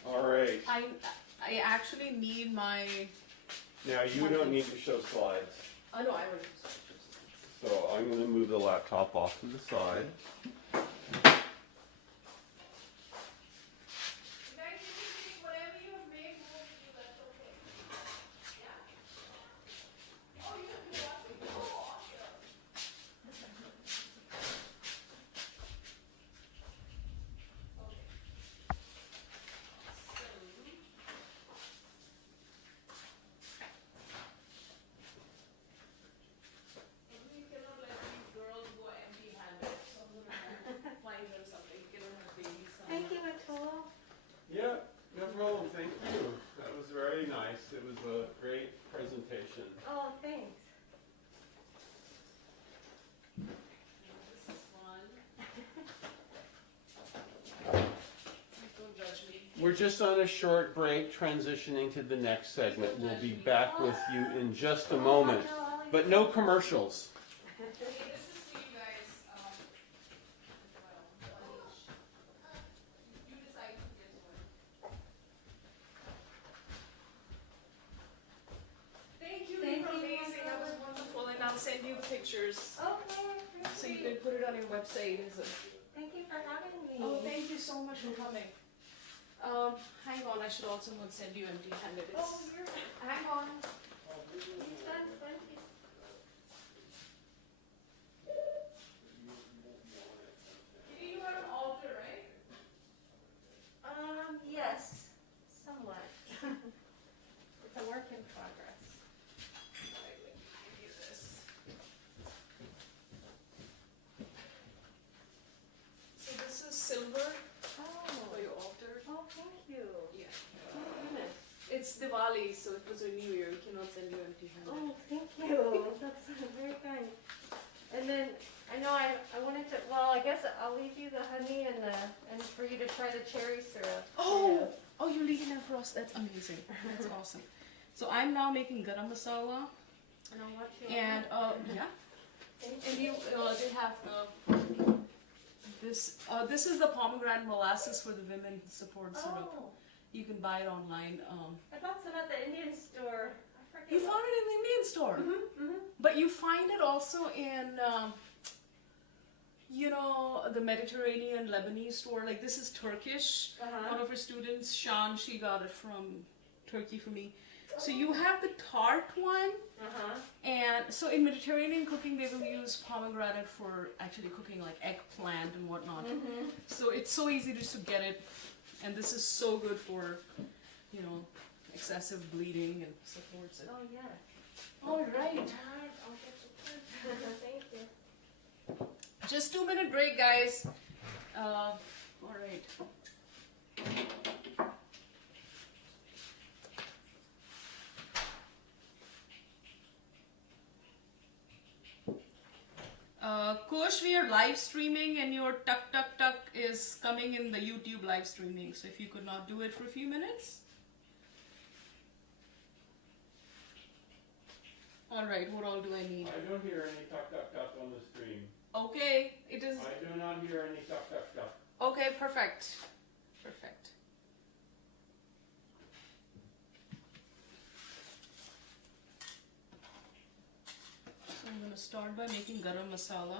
All right. I actually need my. Now you don't need to show slides. Oh no, I already. So I'm going to move the laptop off to the side. We're just on a short break, transitioning to the next segment. We'll be back with you in just a moment, but no commercials. This is for you guys. You decide who gets one. Thank you. You were amazing. That was wonderful, and I'll send you pictures Okay, so you can put it on your website. thank you for having me. Oh, thank you so much for coming. Hang on, I should also not send you empty-handed. Oh, you're Hang on. you've done plenty. You have an altar, right? Yes, somewhat. It's a work in progress. Alright, let me give you this. So this is silver for your altar. Oh, thank you. Yeah. Oh, goodness. It's Diwali, so it was a new year. We cannot send you empty-handed. Oh, thank you. That's very kind. And then I know I wanted to. Well, I guess I'll leave you the honey and for you to try the cherry syrup. Oh, you're leaving that for us. That's amazing. That's awesome. So I'm now making garam masala, And I'll watch you. and yeah, Thank and you they have this. This is the pomegranate molasses for the women support syrup. Oh, You can buy it online. I bought some at the Indian store. I forget. You found it in the Indian store, but you find it also in. You know, the Mediterranean Lebanese store. Like, this is Turkish. One of her students, Shan, she got it from Turkey for me. So you have the tart one, and so in Mediterranean cooking they will use pomegranate for actually cooking like eggplant and whatnot. So it's so easy just to get it, and this is so good for, you know, excessive bleeding and supports it. Oh, yeah. All right. Alright, I'll get the food. Thank you. Just 2-minute break, guys. All right. Kush, we are live streaming, and your tuck tuck tuck is coming in the YouTube live streaming. So if you could not do it for a few minutes. All right. What all do I need? I don't hear any tuck tuck tuck on the stream. Okay. It is. I do not hear any tuck tuck tuck. Okay. Perfect. Perfect. So I'm gonna start by making garam masala.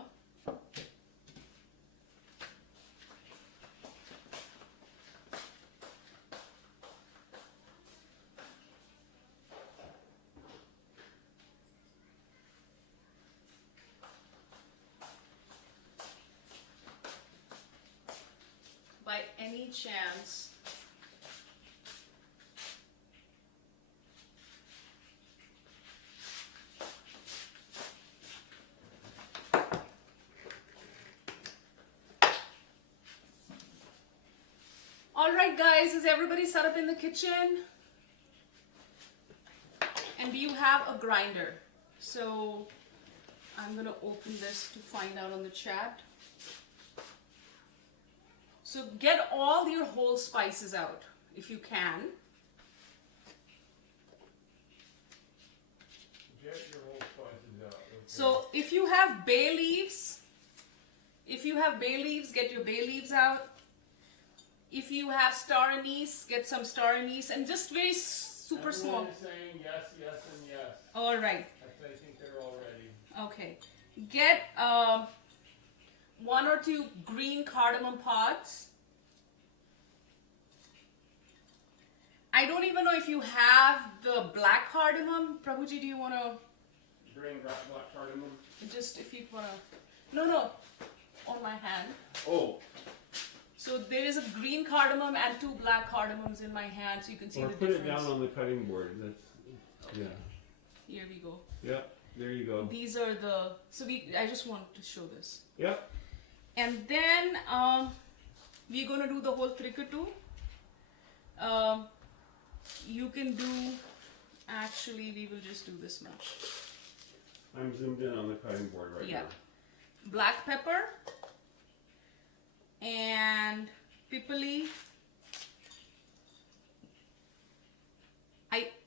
By any chance, all right, guys, is everybody set up in the kitchen? And do you have a grinder? So I'm gonna open this to find out on the chat. So get all your whole spices out if you can. Get your whole spices out. Okay. So if you have bay leaves, get your bay leaves out. If you have star anise, get some star anise, and just very super small. Everyone is saying yes, yes, and yes. All right. I think they're all ready. Okay. Get 1 or 2 green cardamom pods. I don't even know if you have the black cardamom. Prabhuji, do you want to Green black cardamom. just, if you want to, no, on my hand. Oh. So there is a green cardamom and 2 black cardamoms in my hand, so you can see Or the put difference. it down on the cutting board. That's, yeah. Here we go. Yep. There you go. These are the, so I just wanted to show this. Yep. And then we're going to do the whole trikatu. You can do, actually we will just do this much. I'm zoomed in on the cutting board right Yeah. now. Black pepper and pipali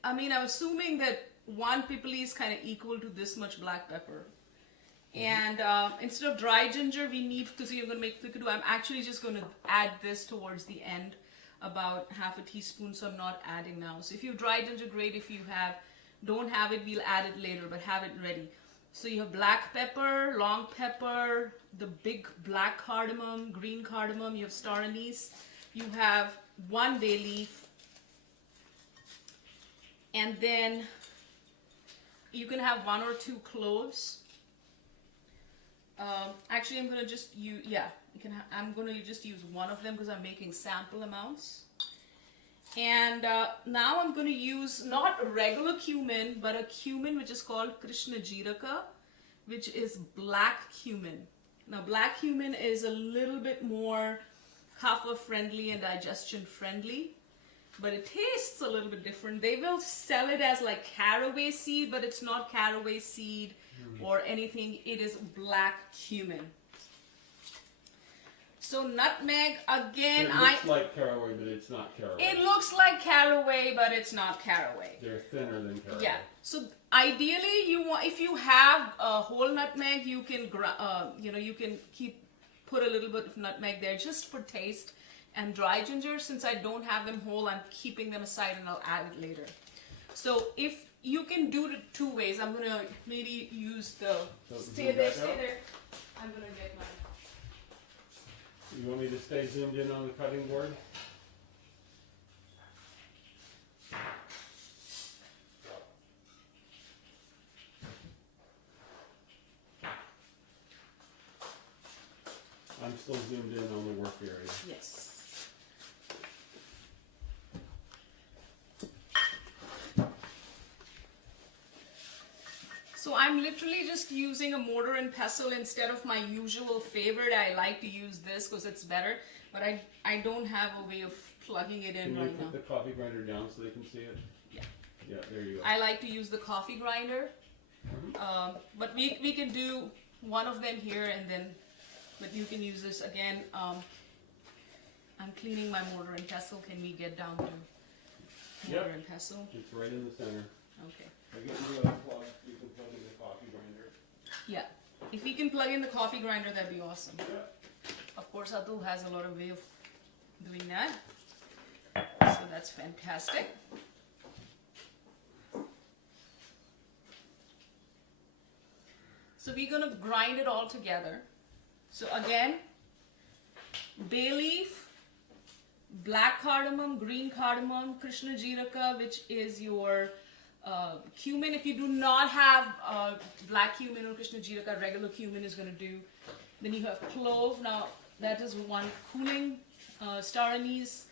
I mean, I'm assuming that 1 pipali is kind of equal to this much black pepper. And instead of dry ginger, we need, because you're going to make thikadu, I'm actually just going to add this towards the end, about half a teaspoon, so I'm not adding now. So if you have dry ginger, great. If you don't have it, we'll add it later, but have it ready. So you have black pepper, long pepper, the big black cardamom, green cardamom, you have star anise, you have 1 bay leaf, and then you can have 1 or 2 cloves. Actually, I'm gonna just use, I'm gonna just use 1 of them because I'm making sample amounts. And now I'm gonna use not a regular cumin, but a cumin which is called Krishna Jiraka, which is black cumin. Now, black cumin is a little bit more kapha friendly and digestion friendly, but it tastes a little bit different. They will sell it as like caraway seed, but it's not caraway seed or anything. It is black cumin. So nutmeg, again, It looks like caraway, but it's not caraway. it looks like caraway, but it's not caraway. They're thinner than caraway. Yeah. So ideally, you want, if you have a whole nutmeg, you can you can put a little bit of nutmeg there just for taste. And dry ginger, since I don't have them whole, I'm keeping them aside and I'll add it later. So if you can do it 2 ways, I'm gonna maybe use the stay there. I'm gonna get my. You want me to stay zoomed in on the cutting board? I'm still zoomed in on the work area. Yes. So I'm literally just using a mortar and pestle instead of my usual favorite. I like to use this because it's better, but I don't have a way of plugging it in Can you right now. put the coffee grinder down so they can see it? Yeah. Yeah, there you go. I like to use the coffee grinder, but we can do 1 of them here and then, but you can use this again. I'm cleaning my mortar and pestle. Can we get down to mortar and pestle? It's right in the center. Okay. I get you a plug. You can plug in the coffee grinder. Yeah. If we can plug in the coffee grinder, that'd be awesome. Yeah. Of course, Adu has a lot of way of doing that. So that's fantastic. So we're gonna grind it all together. So again, bay leaf, black cardamom, green cardamom, Krishna Jiraka, which is your cumin. If you do not have black cumin or Krishna Jiraka, regular cumin is going to do. Then you have clove. Now that is 1 cooling, star anise,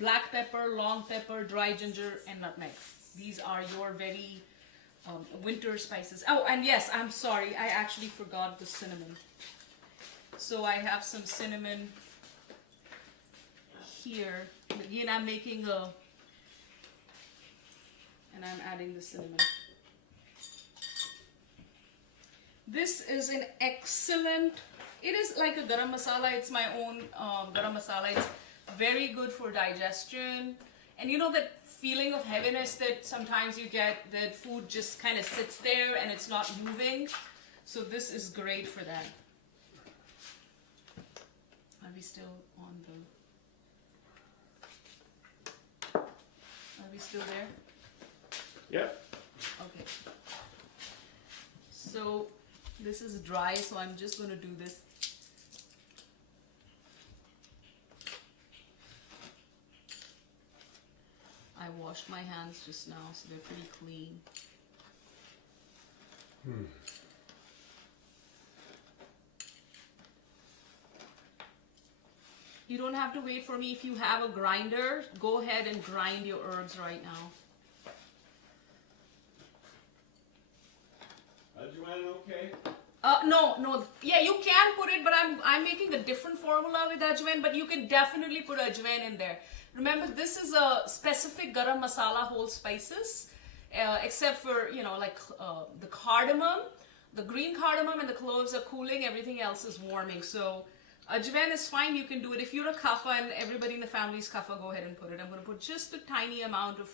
black pepper, long pepper, dry ginger, and nutmeg. These are your very winter spices. Oh, and yes, I'm sorry, I actually forgot the cinnamon. So I have some cinnamon here. Again, I'm making and I'm adding the cinnamon. This is an excellent, it is like a garam masala. It's my own garam masala. It's very good for digestion. And you know that feeling of heaviness that sometimes you get, that food just kind of sits there and it's not moving. So this is great for that. Are we still on the... Are we still there? Yep. Okay. So this is dry, so I'm just going to do this. I washed my hands just now, so they're pretty clean. You don't have to wait for me. If you have a grinder, go ahead and grind your herbs right now. Ajwain okay? No. Yeah, you can put it, but I'm making a different formula with ajwain, but you can definitely put ajwain in there. Remember, this is a specific garam masala, whole spices, except for, like the cardamom, the green cardamom and the cloves are cooling, everything else is warming. So ajwain is fine, you can do it. If you're a kapha and everybody in the family is kapha, go ahead and put it. I'm going to put just a tiny amount of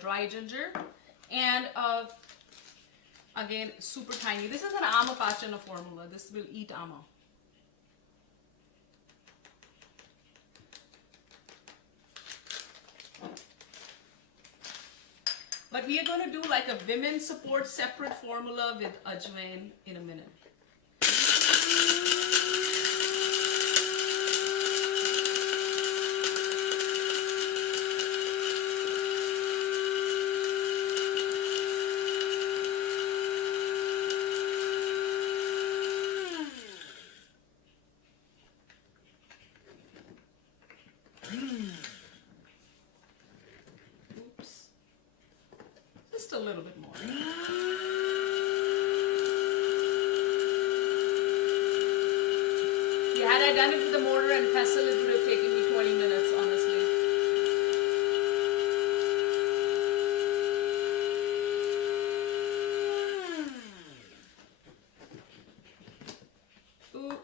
dry ginger, and again, super tiny. This is an Ama Pachana formula. This will eat Ama. But we are going to do like a women support separate formula with ajwain in a minute. Oops. Just a little bit more. Had I done it with the mortar and pestle, it would have taken me 20 minutes, honestly. Ooh.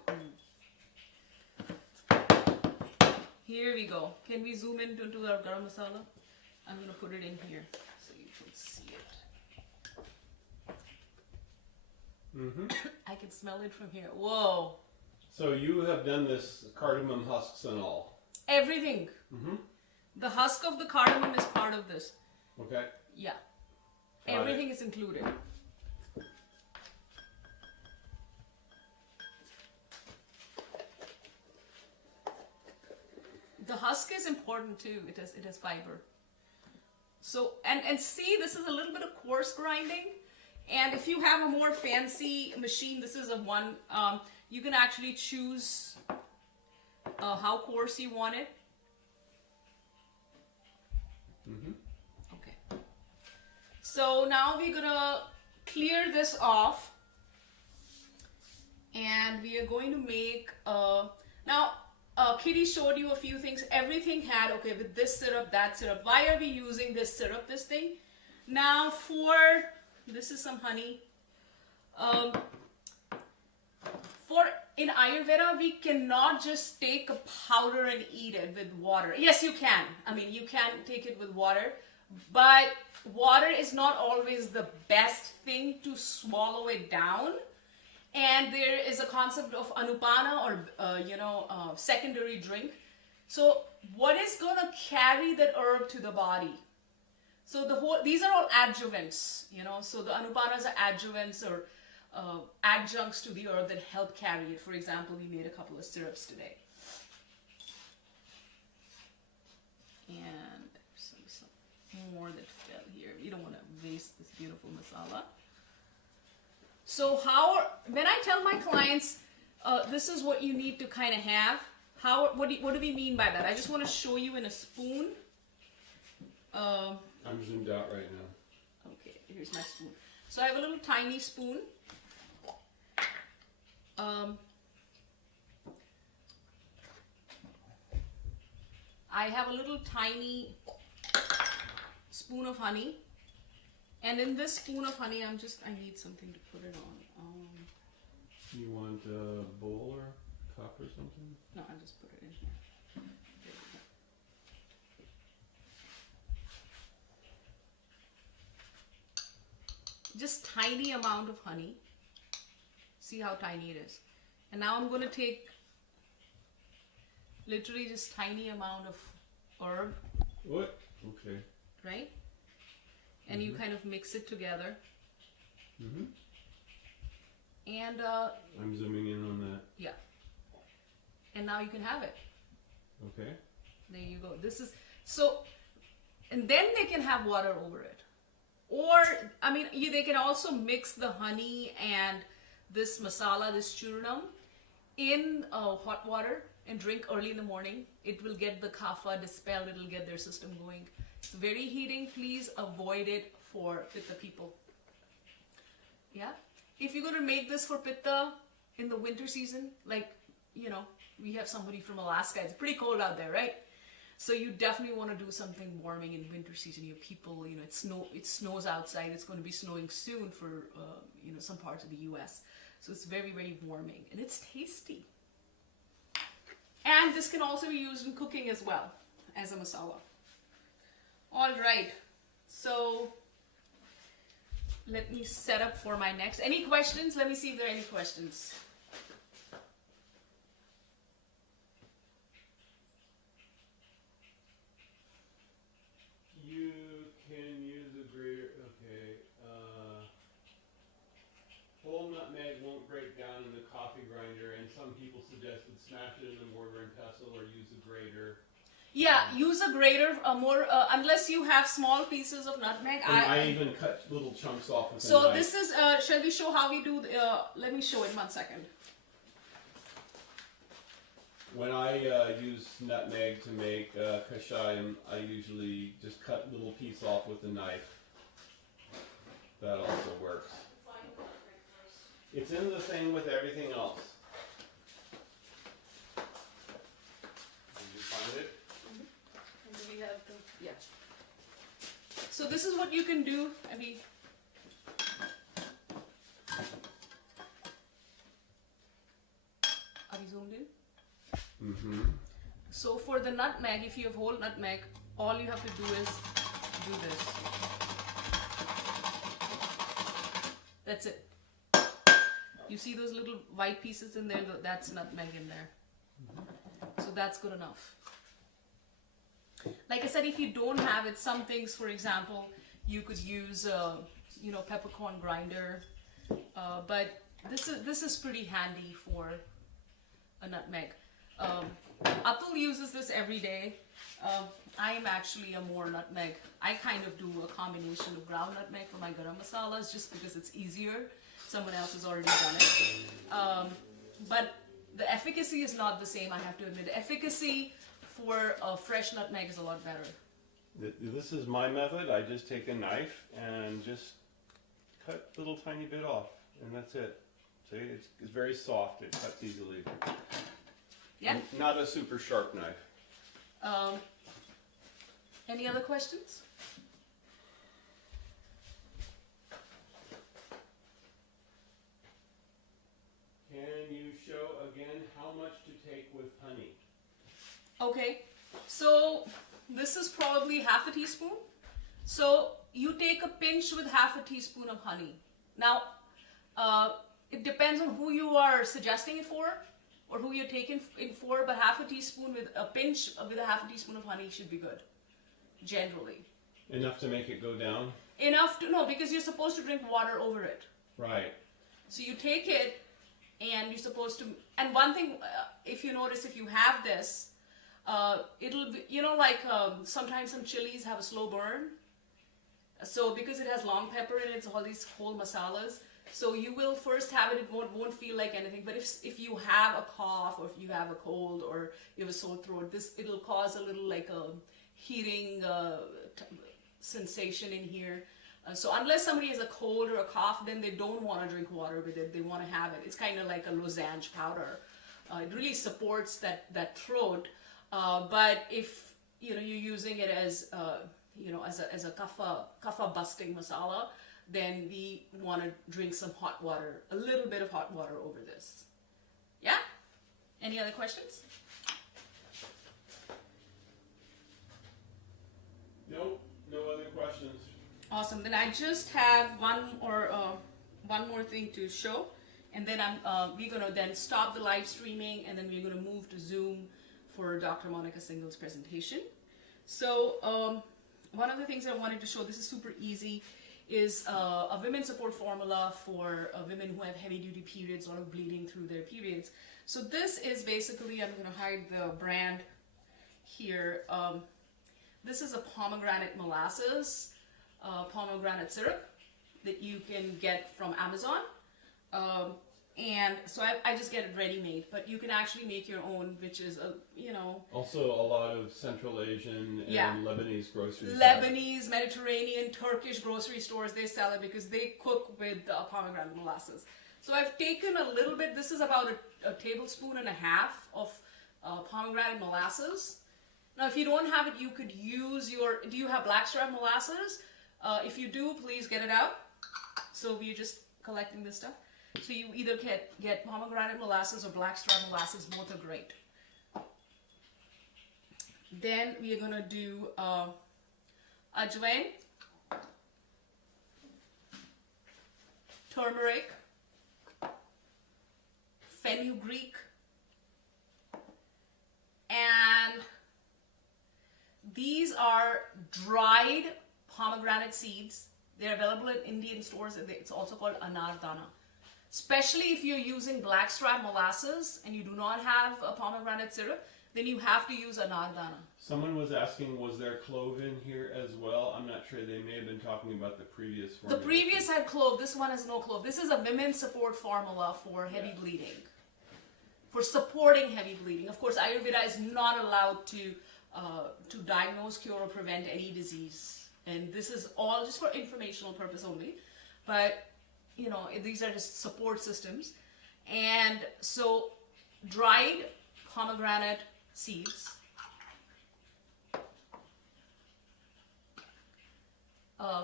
Here we go. Can we zoom in into our garam masala? I'm going to put it in here so you can see it. Mm-hmm. I can smell it from here. Whoa. So you have done this cardamom husks and all. Everything. Mm-hmm. The husk of the cardamom is part of this. Okay. Yeah. Got Everything it. is included. The husk is important too. It has fiber. So and see, this is a little bit of coarse grinding. And if you have a more fancy machine, this is a one. You can actually choose how coarse you want it. Mm-hmm. Okay. So now we're gonna clear this off, and we are going to make now. Kitty showed you a few things. Everything had, okay, with this syrup, that syrup. Why are we using this syrup, this thing? Now this is some honey. In Ayurveda, we cannot just take a powder and eat it with water. Yes, you can. I mean, you can take it with water, but water is not always the best thing to swallow it down. And there is a concept of anupana or, secondary drink. So what is going to carry that herb to the body? So these are all adjuvants, so the anupanas are adjuvants or adjuncts to the herb that help carry it. For example, we made a couple of syrups today. And some more that fell here. You don't want to waste this beautiful masala. So when I tell my clients, this is what you need to kind of have, what do we mean by that? I just want to show you in a spoon. I'm zoomed out right now. Okay, here's my spoon. So I have a little tiny spoon. I have a little tiny spoon of honey. And in this spoon of honey, I need something to put it on. You want a bowl or cup or something? No, I'll just put it in here. There we go. Just tiny amount of honey. See how tiny it is. And now I'm going to take literally just tiny amount of herb. What? Okay. Right? And you kind of mix it together. Mm-hmm. And I'm zooming in on that. yeah. And now you can have it. Okay. There you go. This is so, and then they can have water over it. Or, I mean, they can also mix the honey and this masala, this churnam, in hot water and drink early in the morning. It will get the kapha dispelled. It will get their system going. It's very heating. Please avoid it for pitta people. Yeah. If you're going to make this for pitta in the winter season, like, we have somebody from Alaska. It's pretty cold out there, right? So you definitely want to do something warming in winter season. You people, it snows outside. It's going to be snowing soon for, some parts of the U.S. So it's very, very warming. And it's tasty. And this can also be used in cooking as well as a masala. All right. So let me set up for my next. Any questions? Let me see if there are any questions. You can use a grater. Okay. Whole nutmeg won't break down in the coffee grinder, and some people suggested smash it in a mortar and pestle or use a grater. Yeah, use a grater more unless you have small pieces of nutmeg. And I even cut little chunks off with a So knife. this is, shall we show how we do, let me show it 1 second. When I use nutmeg to make kashayam, I usually just cut little piece off with a knife. That also works. It's in the thing with everything else. Did you find it? And do we have the, yeah. So this is what you can do. I mean, are we zoomed in? Mm-hmm. So for the nutmeg, if you have whole nutmeg, all you have to do is do this. That's it. You see those little white pieces in there? That's nutmeg in there. So that's good enough. Like I said, if you don't have it, some things, for example, you could use, peppercorn grinder. But this is pretty handy for a nutmeg. Atul uses this every day. I am actually a more nutmeg. I kind of do a combination of ground nutmeg for my garam masalas just because it's easier. Someone else has already done it. But the efficacy is not the same, I have to admit. The efficacy for fresh nutmeg is a lot better. This is my method. I just take a knife and just cut a little tiny bit off, and that's it. See, it's very soft. It cuts easily. Yeah. Not a super sharp knife. Any other questions? Can you show again how much to take with honey? Okay, so this is probably half a teaspoon. So you take a pinch with half a teaspoon of honey. Now, it depends on who you are suggesting it for or who you're taking it for, but half a teaspoon with a pinch with a half a teaspoon of honey should be good, generally. Enough to make it go down? Enough to, no, because you're supposed to drink water over it. Right. So you take it and you're supposed to, and one thing, if you notice, if you have this, it'll be, sometimes some chilies have a slow burn. So because it has long pepper in it, it's all these whole masalas. So you will first have it, it won't feel like anything. But if you have a cough or if you have a cold or you have a sore throat, it'll cause a little like a heating sensation in here. So unless somebody has a cold or a cough, then they don't want to drink water with it. They want to have it. It's kind of like a lozenge powder. It really supports that throat. But if you're using it as as a kapha busting masala, then we want to drink some hot water, a little bit of hot water over this. Yeah? Any other questions? Nope, no other questions. Awesome. Then I just have one more thing to show, and then we're gonna then stop the live streaming, and then we're gonna move to Zoom for Dr. Monica Single's presentation. So one of the things I wanted to show, this is super easy, is a women support formula for women who have heavy duty periods or bleeding through their periods. So this is basically, I'm gonna hide the brand here. This is a pomegranate molasses, pomegranate syrup that you can get from Amazon. And so I just get it ready-made, but you can actually make your own, which is, Also a lot of Central Asian and Lebanese grocery stores. Lebanese, Mediterranean, Turkish grocery stores, they sell it because they cook with pomegranate molasses. So I've taken a little bit, this is about a tablespoon and a half of pomegranate molasses. Now if you don't have it, you could use do you have blackstrap molasses? If you do, please get it out. So we're just collecting this stuff. So you either get pomegranate molasses or blackstrap molasses, both are great. Then we are gonna do ajwain. turmeric, fenugreek, and these are dried pomegranate seeds. They're available in Indian stores. It's also called anardana. Especially if you're using blackstrap molasses and you do not have a pomegranate syrup, then you have to use anardana. Someone was asking, was there clove in here as well? I'm not sure. They may have been talking about the previous The formula. previous had clove. This one has no clove. This is a women's support formula for heavy bleeding. For supporting heavy bleeding. Of course, Ayurveda is not allowed to diagnose, cure, or prevent any disease. And this is all just for informational purpose only. But, you know, these are just support systems. And so, dried pomegranate seeds,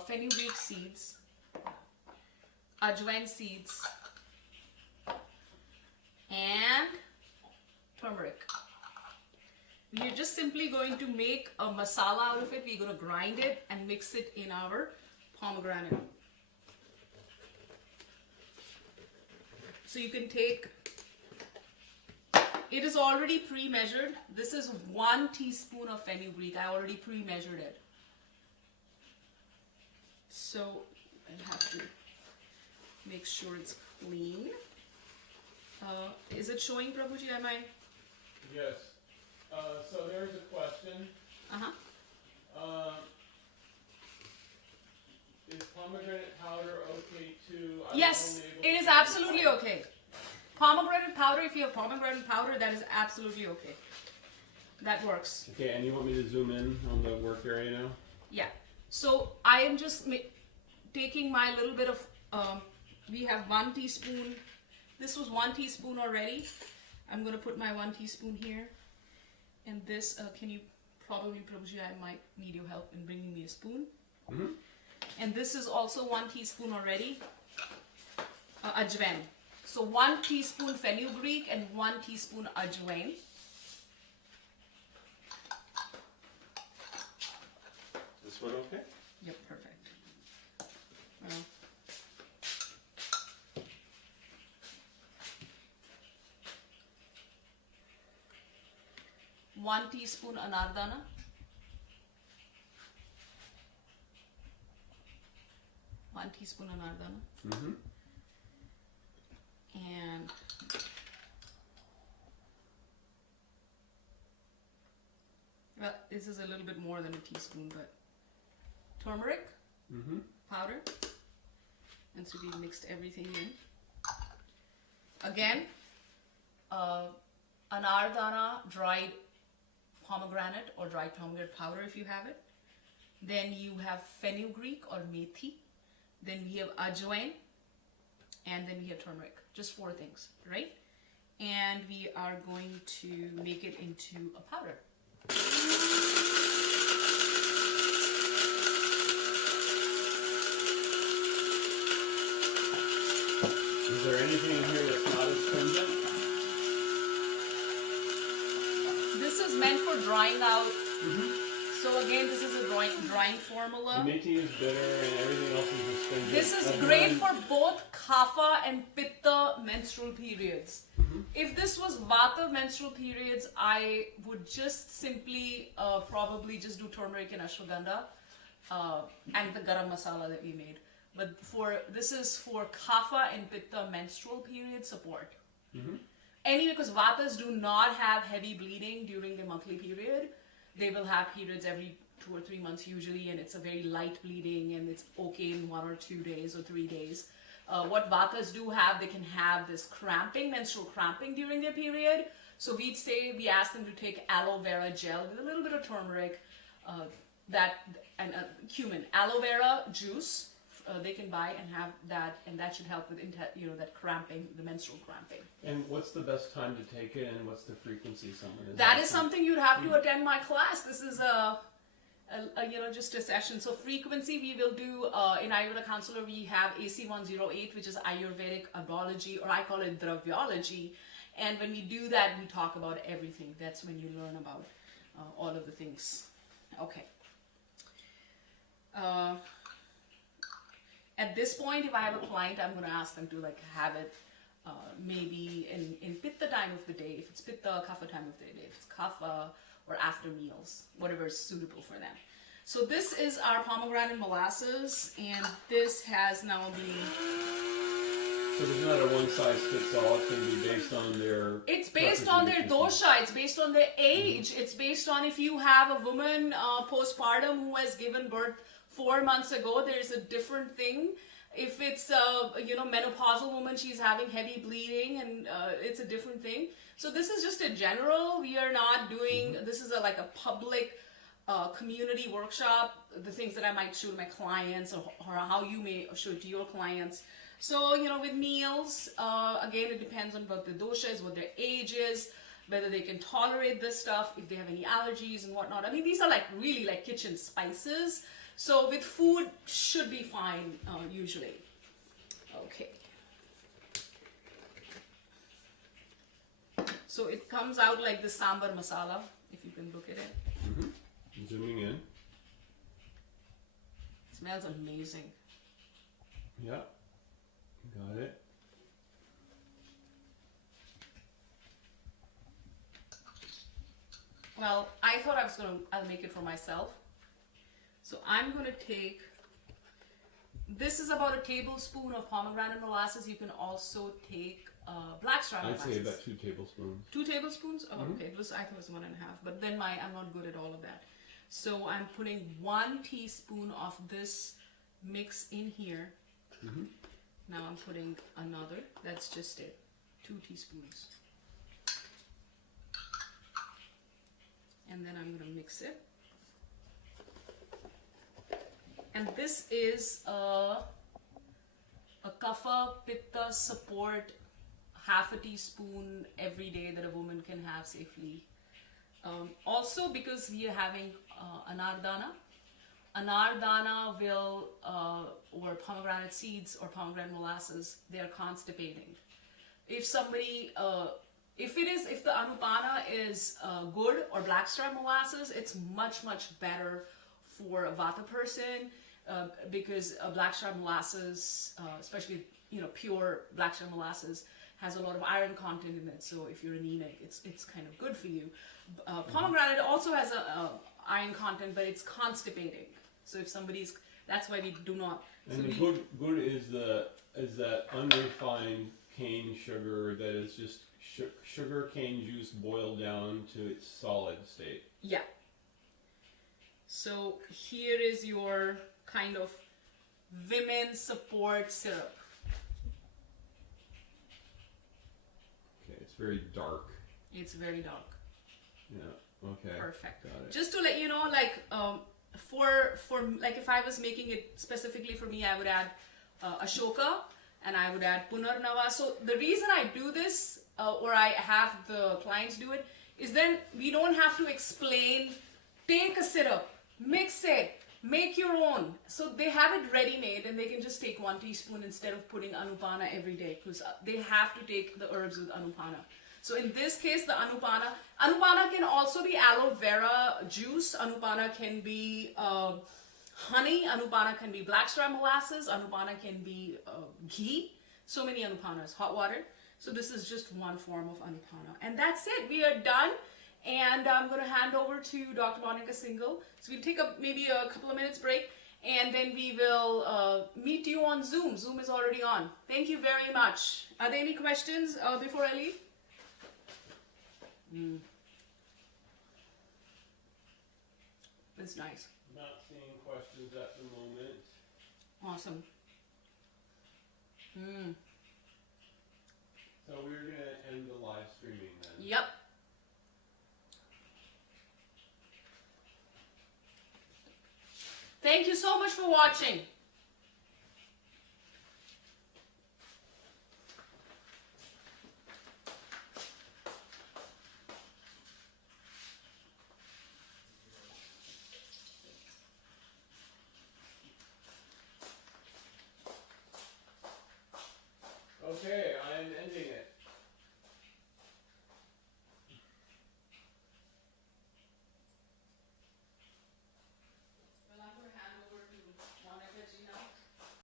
fenugreek seeds, ajwain seeds, and turmeric. We're just simply going to make a masala out of it. We're going to grind it and mix it in our pomegranate. So you can take, it is already pre-measured. This is 1 teaspoon of fenugreek. I already pre-measured it. So I have to make sure it's clean. Is it showing, Prabhuji? Am I? Yes. So there's a question. Is pomegranate powder okay too? Yes, it is absolutely okay. Pomegranate powder, if you have pomegranate powder, that is absolutely okay. That works. Okay, and you want me to zoom in on the work area now? Yeah. So I am just taking my little bit of, we have 1 teaspoon. This was 1 teaspoon already. I'm going to put my 1 teaspoon here. And this, can you probably, Prabhuji, I might need your help in bringing me a spoon. Mm-hmm. And this is also 1 teaspoon already. Ajwain. So 1 teaspoon fenugreek and 1 teaspoon ajwain. This one okay? Yep, perfect. 1 teaspoon anardana. One teaspoon anardana. Mm-hmm. And well, this is a little bit more than a teaspoon, but turmeric powder. And so we mixed everything in. Again, anardana, dried pomegranate or dried pomegranate powder if you have it. Then you have fenugreek or methi. Then we have ajwain. And then we have turmeric. Just 4 things, right? And we are going to make it into a powder. Is there anything in here that's not astringent? This is meant for drying out. So again, this is a drying formula. The methi is bitter and everything else is astringent. This is great for both kapha and pitta menstrual periods. If this was vata menstrual periods, I would just simply probably just do turmeric and ashwagandha and the garam masala that we made. But this is for kapha and pitta menstrual period support. Anyway, because vatas do not have heavy bleeding during the monthly period. They will have periods every 2 or 3 months usually, and it's a very light bleeding, and it's okay in 1 or 2 days or 3 days. What vatas do have, they can have this cramping, menstrual cramping during their period. So we ask them to take aloe vera gel with a little bit of turmeric, and cumin, aloe vera juice. They can buy and have that, and that should help with that cramping, the menstrual cramping. And what's the best time to take it, and what's the frequency? That is something you'd have to attend my class. This is just a session. So frequency, we will do in Ayurveda Counselor. We have AC 108, which is Ayurvedic Herbology, or I call it Dravyology. And when we do that, we talk about everything. That's when you learn about all of the things. Okay. at this point, if I have a client, I'm going to ask them to like have it maybe in pitta time of the day, if it's pitta, kapha time of the day, if it's kapha, or after meals, whatever is suitable for them. So this is our pomegranate molasses, and this has now been... So there's not a one-size-fits-all. It's going to be based on their... It's based on their dosha. It's based on their age. Mm-hmm. It's based on if you have a woman postpartum who has given birth 4 months ago, there's a different thing. If it's a menopausal woman, she's having heavy bleeding, and it's a different thing. So this is just a general. We are not doing. Mm-hmm. This is like a public community workshop. The things that I might show to my clients, or how you may show it to your clients. So with meals, again, it depends on what the dosha is, what their age is, whether they can tolerate this stuff, if they have any allergies and whatnot. I mean, these are like really like kitchen spices. So with food, should be fine usually. Okay. So it comes out like the sambar masala, if you can look at it. Mm-hmm. Zooming in. It smells amazing. Yeah. Got it. Well, I thought I'll make it for myself. So I'm going to take, this is about a tablespoon of pomegranate molasses. You can also take black strap molasses. I'd say about 2 tablespoons. 2 tablespoons? Oh, Mm-hmm. okay. I thought it was 1.5. But then I'm not good at all of that. So I'm putting 1 teaspoon of this mix in here. Mm-hmm. Now I'm putting another. That's just it. 2 teaspoons. And then I'm going to mix it. And this is a kapha pitta support, half a teaspoon every day that a woman can have safely. Also, because we are having anardana. Anardana will, or pomegranate seeds or pomegranate molasses, they are constipating. If somebody, if the anupana is good, or blackstrap molasses, it's much, much better for a vata person, because blackstrap molasses, especially pure blackstrap molasses, has a lot of iron content in it. So if you're anemic, it's kind of good for you. Pomegranate also has a iron content, but it's constipating. So if somebody's, that's why we do not. And so the good is that unrefined cane sugar that is just sugar cane juice boiled down to its solid state. Yeah. So here is your kind of women support syrup. Okay, it's very dark. It's very dark. Yeah. Okay. Perfect. Got it. Just to let you know, like for like if I was making it specifically for me, I would add Ashoka and I would add Punarnava. So the reason I do this, or I have the clients do it, is then we don't have to explain. Take a syrup, mix it, make your own. So they have it ready-made, and they can just take 1 teaspoon instead of putting anupana every day, because they have to take the herbs with anupana. So in this case, the anupana can also be aloe vera juice. Anupana can be honey. Anupana can be blackstrap molasses. Anupana can be ghee. So many anupanas, hot water. So this is just one form of anupana. And that's it. We are done. And I'm going to hand over to Dr. Monica Singhal. So we'll take maybe a couple of minutes break, and then we will meet you on Zoom. Zoom is already on. Thank you very much. Are there any questions before I leave? That's nice. Not seeing questions at the moment. Awesome. So we're going to end the live streaming then. Yep. Thank you so much for watching.